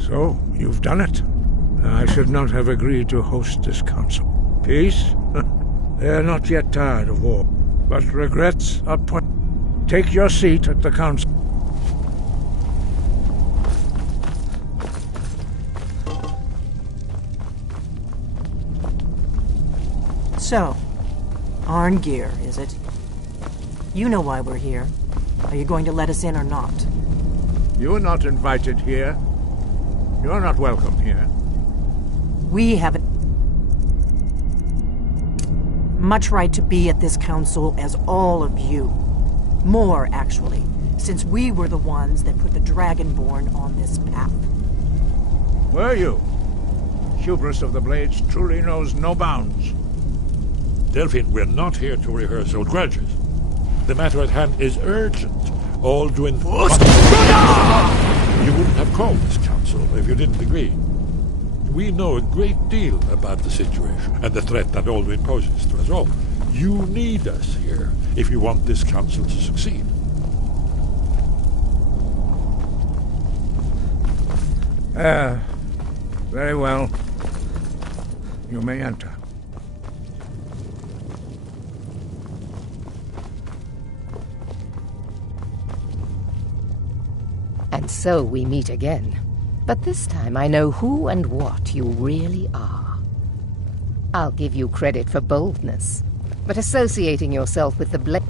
So, you've done it. I should not have agreed to host this council. Peace? They are not yet tired of war, but regrets are Take your seat at the council. So, Arngeir, is it? You know why we're here. Are you going to let us in or not? You are not invited here. You're not welcome here. We haven't much right to be at this council as all of you. More, actually, since we were the ones that put the Dragonborn on this path. Were you? Hubris of the Blades truly knows no bounds. Delphine, we're not here to rehearse old grudges. The matter at hand is urgent. Alduin... You wouldn't have called this council if you didn't agree. We know a great deal about the situation and the threat that Alduin poses to us all. You need us here if you want this council to succeed. Very well. You may enter. And so we meet again. But this time I know who and what you really are. I'll give you credit for boldness, but associating yourself with the Blade...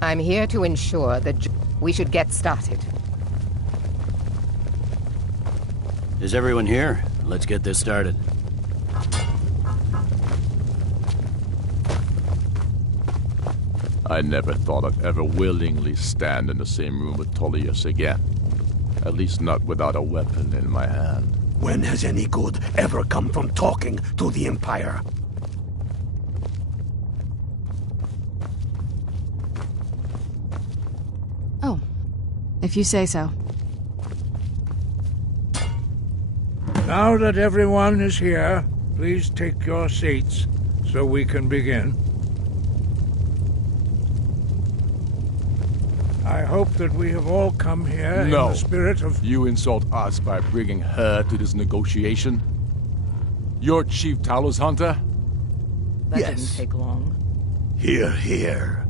I'm here to ensure that we should get started. Is everyone here? Let's get this started. I never thought I'd ever willingly stand in the same room with Tullius again. At least not without a weapon in my hand. When has any good ever come from talking to the Empire? Oh, if you say so. Now that everyone is here, please take your seats so we can begin. I hope that we have all come here in the spirit of... You insult us by bringing her to this negotiation? You're Chief Talos Hunter? That didn't take long. Hear, hear.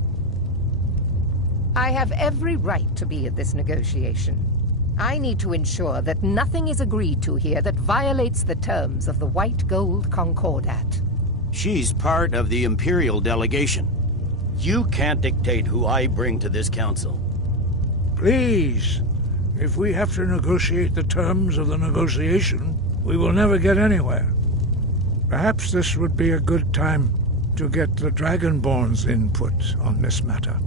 I have every right to be at this negotiation. I need to ensure that nothing is agreed to here that violates the terms of the White Gold Concordat. She's part of the Imperial delegation. You can't dictate who I bring to this council. Please, if we have to negotiate the terms of the negotiation, we will never get anywhere. Perhaps this would be a good time to get the Dragonborn's input on this matter.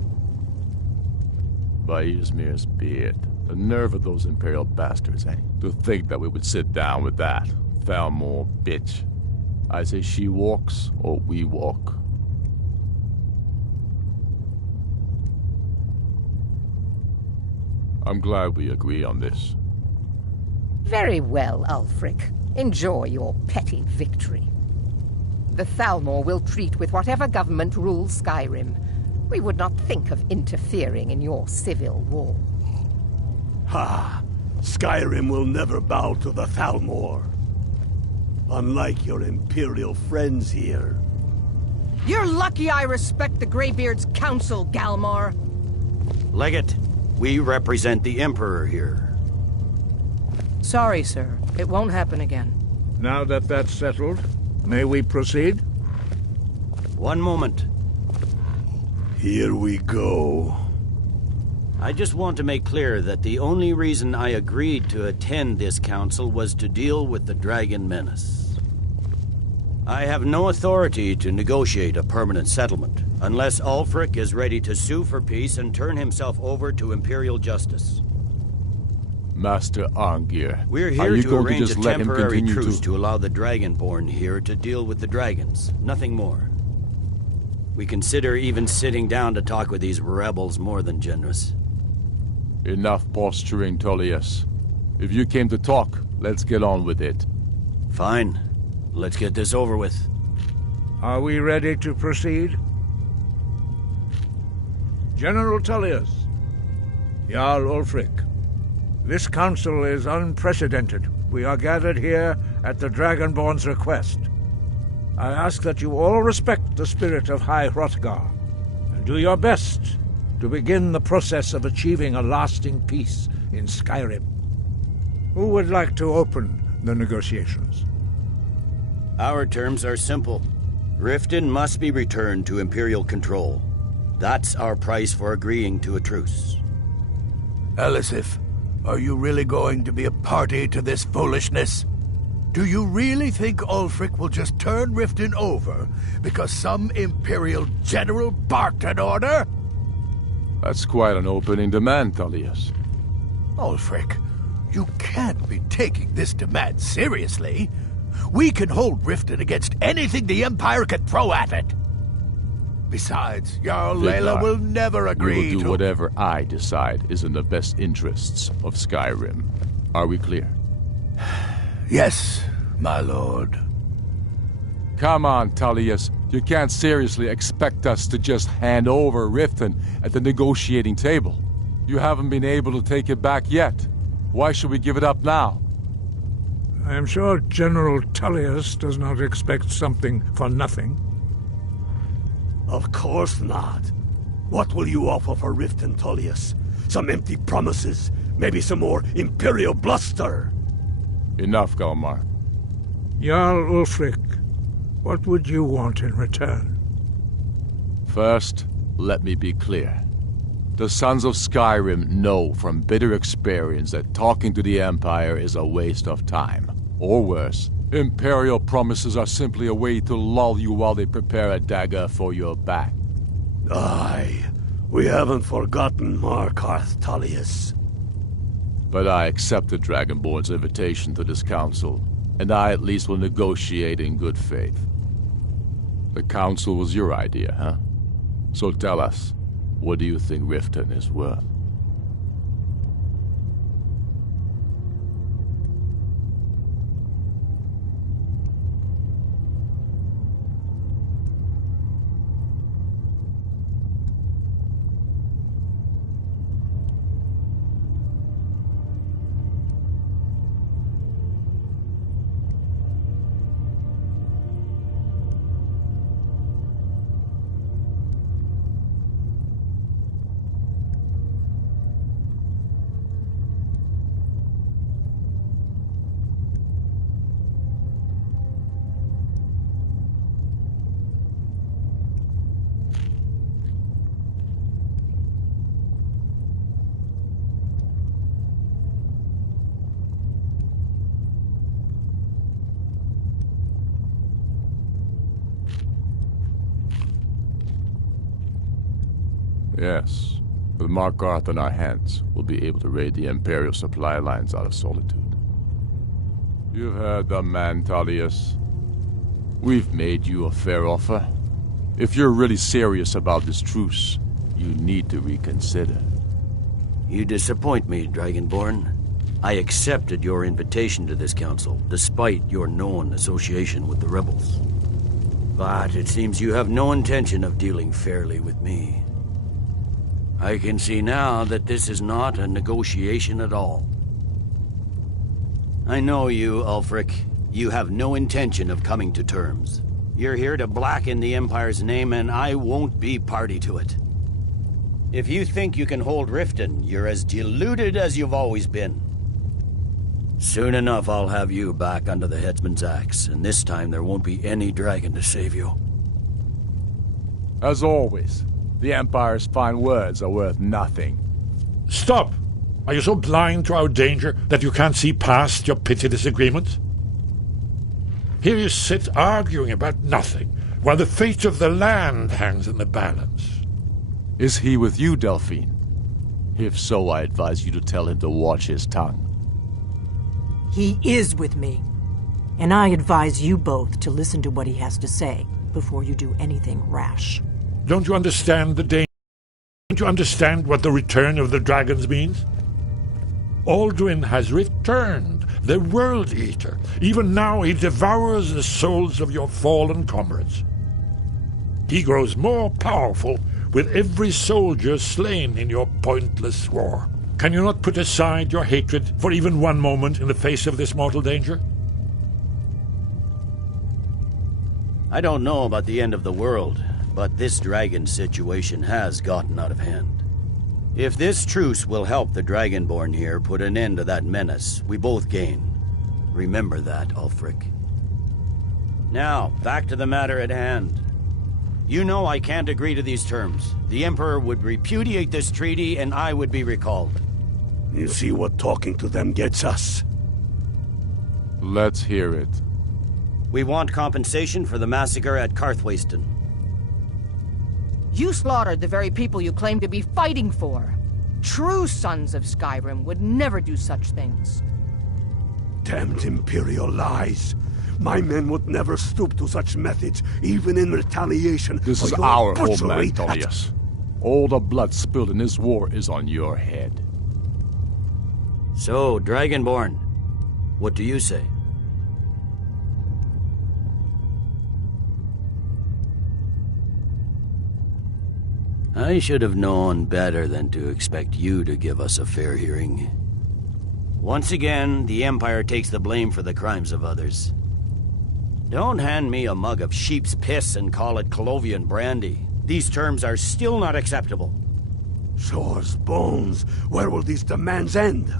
By Ysmir's beard, the nerve of those Imperial bastards, eh? To think that we would sit down with that Thalmor bitch. I say she walks, or we walk. I'm glad we agree on this. Very well, Ulfric. Enjoy your petty victory. The Thalmor will treat with whatever government rules Skyrim. We would not think of interfering in your civil war. Ha! Skyrim will never bow to the Thalmor. Unlike your Imperial friends here. You're lucky I respect the Greybeard's counsel, Galmar. Legate, we represent the Emperor here. Sorry, sir. It won't happen again. Now that that's settled, may we proceed? One moment. Here we go. I just want to make clear that the only reason I agreed to attend this council was to deal with the Dragon Menace. I have no authority to negotiate a permanent settlement, unless Ulfric is ready to sue for peace and turn himself over to Imperial justice. Master Arngeir, We're here to arrange a temporary truce to allow the Dragonborn here to deal with the dragons, nothing more. We consider even sitting down to talk with these rebels more than generous. Enough posturing, Tullius. If you came to talk, let's get on with it. Fine. Let's get this over with. Are we ready to proceed? General Tullius, Jarl Ulfric, this council is unprecedented we are gathered here at the Dragonborn's request. I ask that you all respect the spirit of High Hrothgar, and do your best to begin the process of achieving a lasting peace in Skyrim. Who would like to open the negotiations? Our terms are simple. Riften must be returned to Imperial control. That's our price for agreeing to a truce. Elisif, are you really going to be a party to this foolishness? Do you really think Ulfric will just turn Riften over because some Imperial general barked an order? That's quite an opening demand, Tullius. Ulfric, you can't be taking this demand seriously. We can hold Riften against anything the Empire can throw at it. Besides, Jarl Layla will never agree to... We will do whatever I decide is in the best interests of Skyrim. Are we clear? Yes, my lord. Come on, Tullius. You can't seriously expect us to just hand over Riften at the negotiating table. You haven't been able to take it back yet. Why should we give it up now? I am sure General Tullius does not expect something for nothing. Of course not. What will you offer for Riften, Tullius? Some empty promises? Maybe some more Imperial bluster? Enough, Galmar. Jarl Ulfric, what would you want in return? First, let me be clear. The Sons of Skyrim know from bitter experience that talking to the Empire is a waste of time. Or worse, Imperial promises are simply a way to lull you while they prepare a dagger for your back. Aye, we haven't forgotten Markarth, Tullius. But I accept the Dragonborn's invitation to this council, and I at least will negotiate in good faith. The council was your idea, huh? So tell us, what do you think Riften is worth? Yes. With Markarth in our hands, we'll be able to raid the Imperial supply lines out of Solitude. You've heard the man, Tullius. We've made you a fair offer. If you're really serious about this truce, you need to reconsider. You disappoint me, Dragonborn. I accepted your invitation to this council, despite your known association with the rebels. But it seems you have no intention of dealing fairly with me. I can see now that this is not a negotiation at all. I know you, Ulfric. You have no intention of coming to terms. You're here to blacken the Empire's name, and I won't be party to it. If you think you can hold Riften, you're as deluded as you've always been. Soon enough, I'll have you back under the headsman's axe, and this time there won't be any dragon to save you. As always, the Empire's fine words are worth nothing. Stop! Are you so blind to our danger that you can't see past your petty disagreements? Here you sit arguing about nothing, while the fate of the land hangs in the balance. Is he with you, Delphine? If so, I advise you to tell him to watch his tongue. He is with me. And I advise you both to listen to what he has to say before you do anything rash. Don't you understand the danger? Don't you understand what the return of the dragons means? Alduin has returned, the World Eater. Even now he devours the souls of your fallen comrades. He grows more powerful with every soldier slain in your pointless war. Can you not put aside your hatred for even one moment in the face of this mortal danger? I don't know about the end of the world, but this dragon situation has gotten out of hand. If this truce will help the Dragonborn here put an end to that menace, we both gain. Remember that, Ulfric. Now, back to the matter at hand. You know I can't agree to these terms. The Emperor would repudiate this treaty, and I would be recalled. You see what talking to them gets us? Let's hear it. We want compensation for the massacre at Karthwasten. You slaughtered the very people you claim to be fighting for. True sons of Skyrim would never do such things. Damned Imperial lies. My men would never stoop to such methods, even in retaliation. This for is your our butchery homeland, Tullius. All the blood spilled in this war is on your head. So, Dragonborn, what do you say? I should have known better than to expect you to give us a fair hearing. Once again, the Empire takes the blame for the crimes of others. Don't hand me a mug of sheep's piss and call it Colovian brandy. These terms are still not acceptable. Shores, bones, where will these demands end?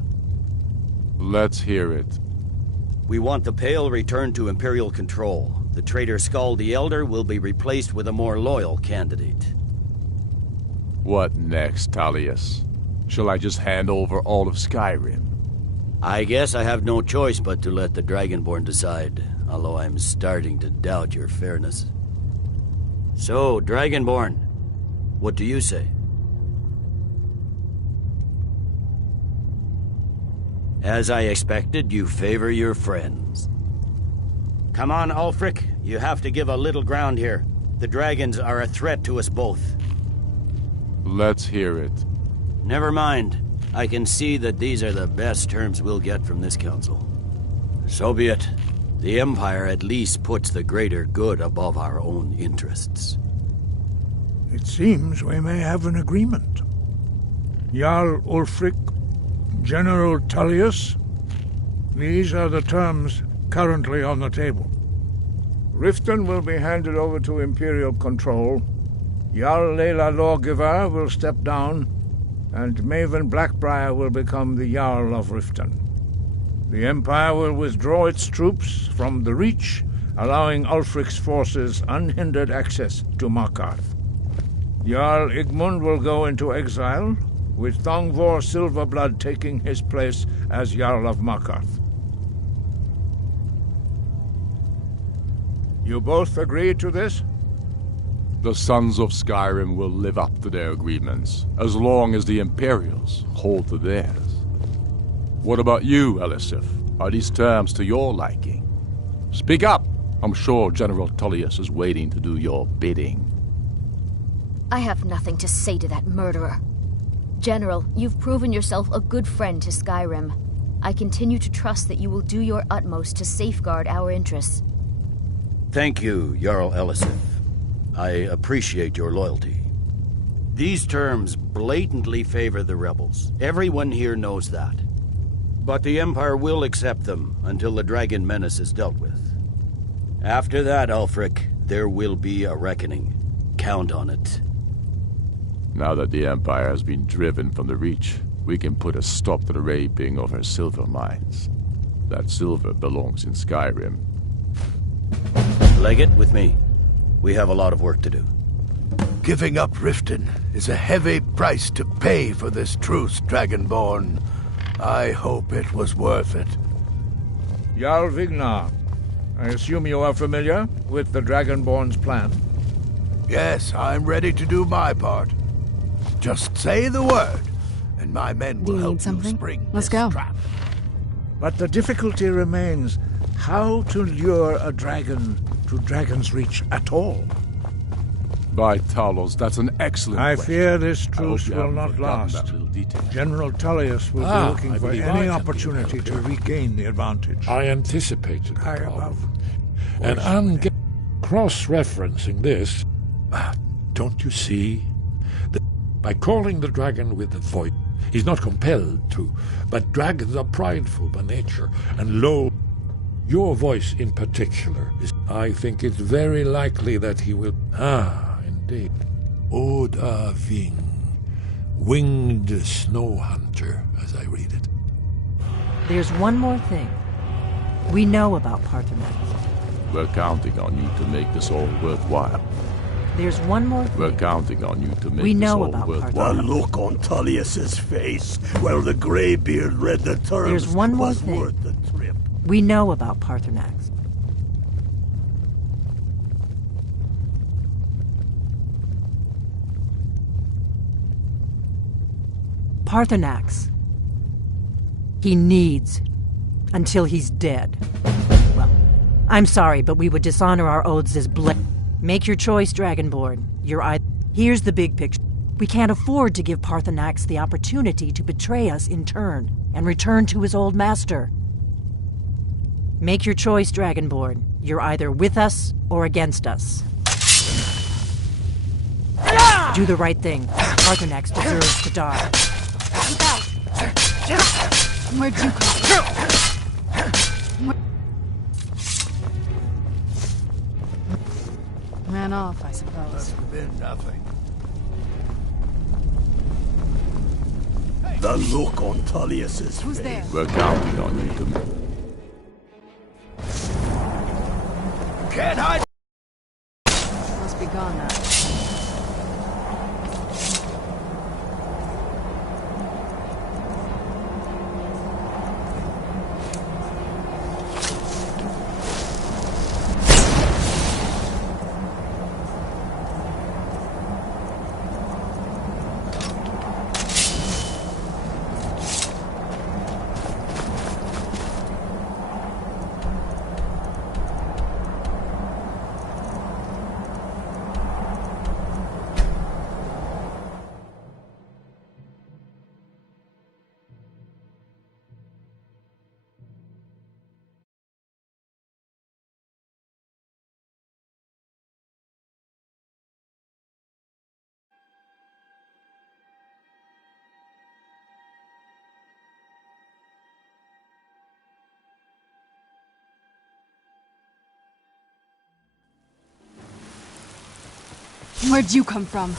Let's hear it. We want the Pale returned to Imperial control. The traitor Skull the Elder will be replaced with a more loyal candidate. What next, Tullius? Shall I just hand over all of Skyrim? I guess I have no choice but to let the Dragonborn decide, although I'm starting to doubt your fairness. So, Dragonborn, what do you say? As I expected, you favor your friends. Come on, Ulfric. You have to give a little ground here. The dragons are a threat to us both. Let's hear it. Never mind. I can see that these are the best terms we'll get from this council. So be it. The Empire at least puts the greater good above our own interests. It seems we may have an agreement. Jarl Ulfric, General Tullius, these are the terms currently on the table. Riften will be handed over to Imperial control. Jarl Layla Lawgiver will step down, and Maven Blackbriar will become the Jarl of Riften. The Empire will withdraw its troops from the Reach, allowing Ulfric's forces unhindered access to Markarth. Jarl Igmund will go into exile, with Thongvor Silverblood taking his place as Jarl of Markarth. You both agree to this? The Sons of Skyrim will live up to their agreements, as long as the Imperials hold to theirs. What about you, Elisif? Are these terms to your liking? Speak up! I'm sure General Tullius is waiting to do your bidding. I have nothing to say to that murderer. General, you've proven yourself a good friend to Skyrim. I continue to trust that you will do your utmost to safeguard our interests. Thank you, Jarl Elisif. I appreciate your loyalty. These terms blatantly favor the rebels. Everyone here knows that. But the Empire will accept them until the dragon menace is dealt with. After that, Ulfric, there will be a reckoning. Count on it. Now that the Empire has been driven from the Reach, we can put a stop to the raping of her silver mines. That silver belongs in Skyrim. Legate, with me. We have a lot of work to do. Giving up Riften is a heavy price to pay for this truce, Dragonborn. I hope it was worth it. Jarl Vignar, I assume you are familiar with the Dragonborn's plan? Yes, I'm ready to do my part. Just say the word, and my men will help you spring Let's this go. trap. But the difficulty remains how to lure a dragon to Dragon's Reach at all. By Talos, that's an excellent I question. fear this I hope truce you will haven't not forgotten last. that little detail. General Tullius will be I looking for believe I any can be opportunity helped to here. regain the advantage. I anticipated the High problem. above. And I'm cross-referencing this. Don't you see? By calling the dragon with the voice, He's not compelled to, but dragons are prideful by nature, and lo, your voice in particular I think it's very likely that he will... Ah, indeed. Oda Ving, winged snow hunter, as I read it. There's one more thing. We know about Parthenax. We're counting on you to make this all worthwhile. There's one more thing. We're counting on you to make We this know all about worthwhile. The look on Tullius's face, where the graybeard read the terms, There's one more was thing. worth the trip. We know about Parthenax. Parthenax. He needs until he's dead. Well, I'm sorry, but we would dishonor our oaths as Make your choice, Dragonborn. Here's the big picture. We can't afford to give Parthenax the opportunity to betray us in turn and return to his old master. Make your choice, Dragonborn. You're either with us or against us. Do the right thing. Parthenax deserves to die. Look out! Where'd you come from? Ran off, I suppose. Must have been nothing. The look on Tullius's Who's face. there? We're counting on you to... Can't hide! Must be gone now. Where'd you come from?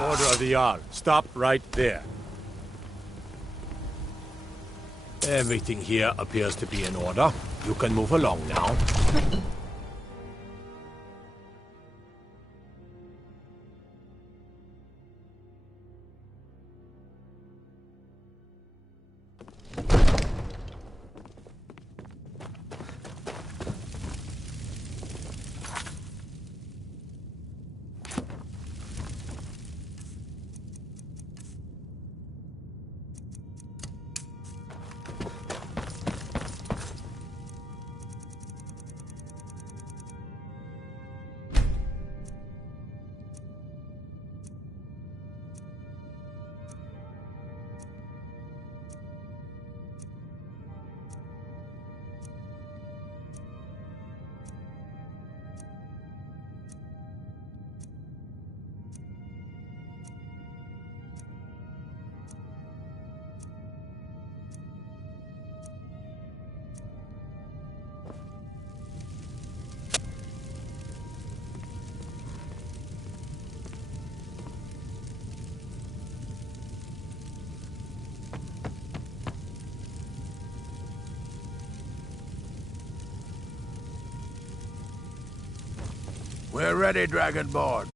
Order of the Jarl. Stop right there. Everything here appears to be in order. You can move along now. We're ready, Dragonborn.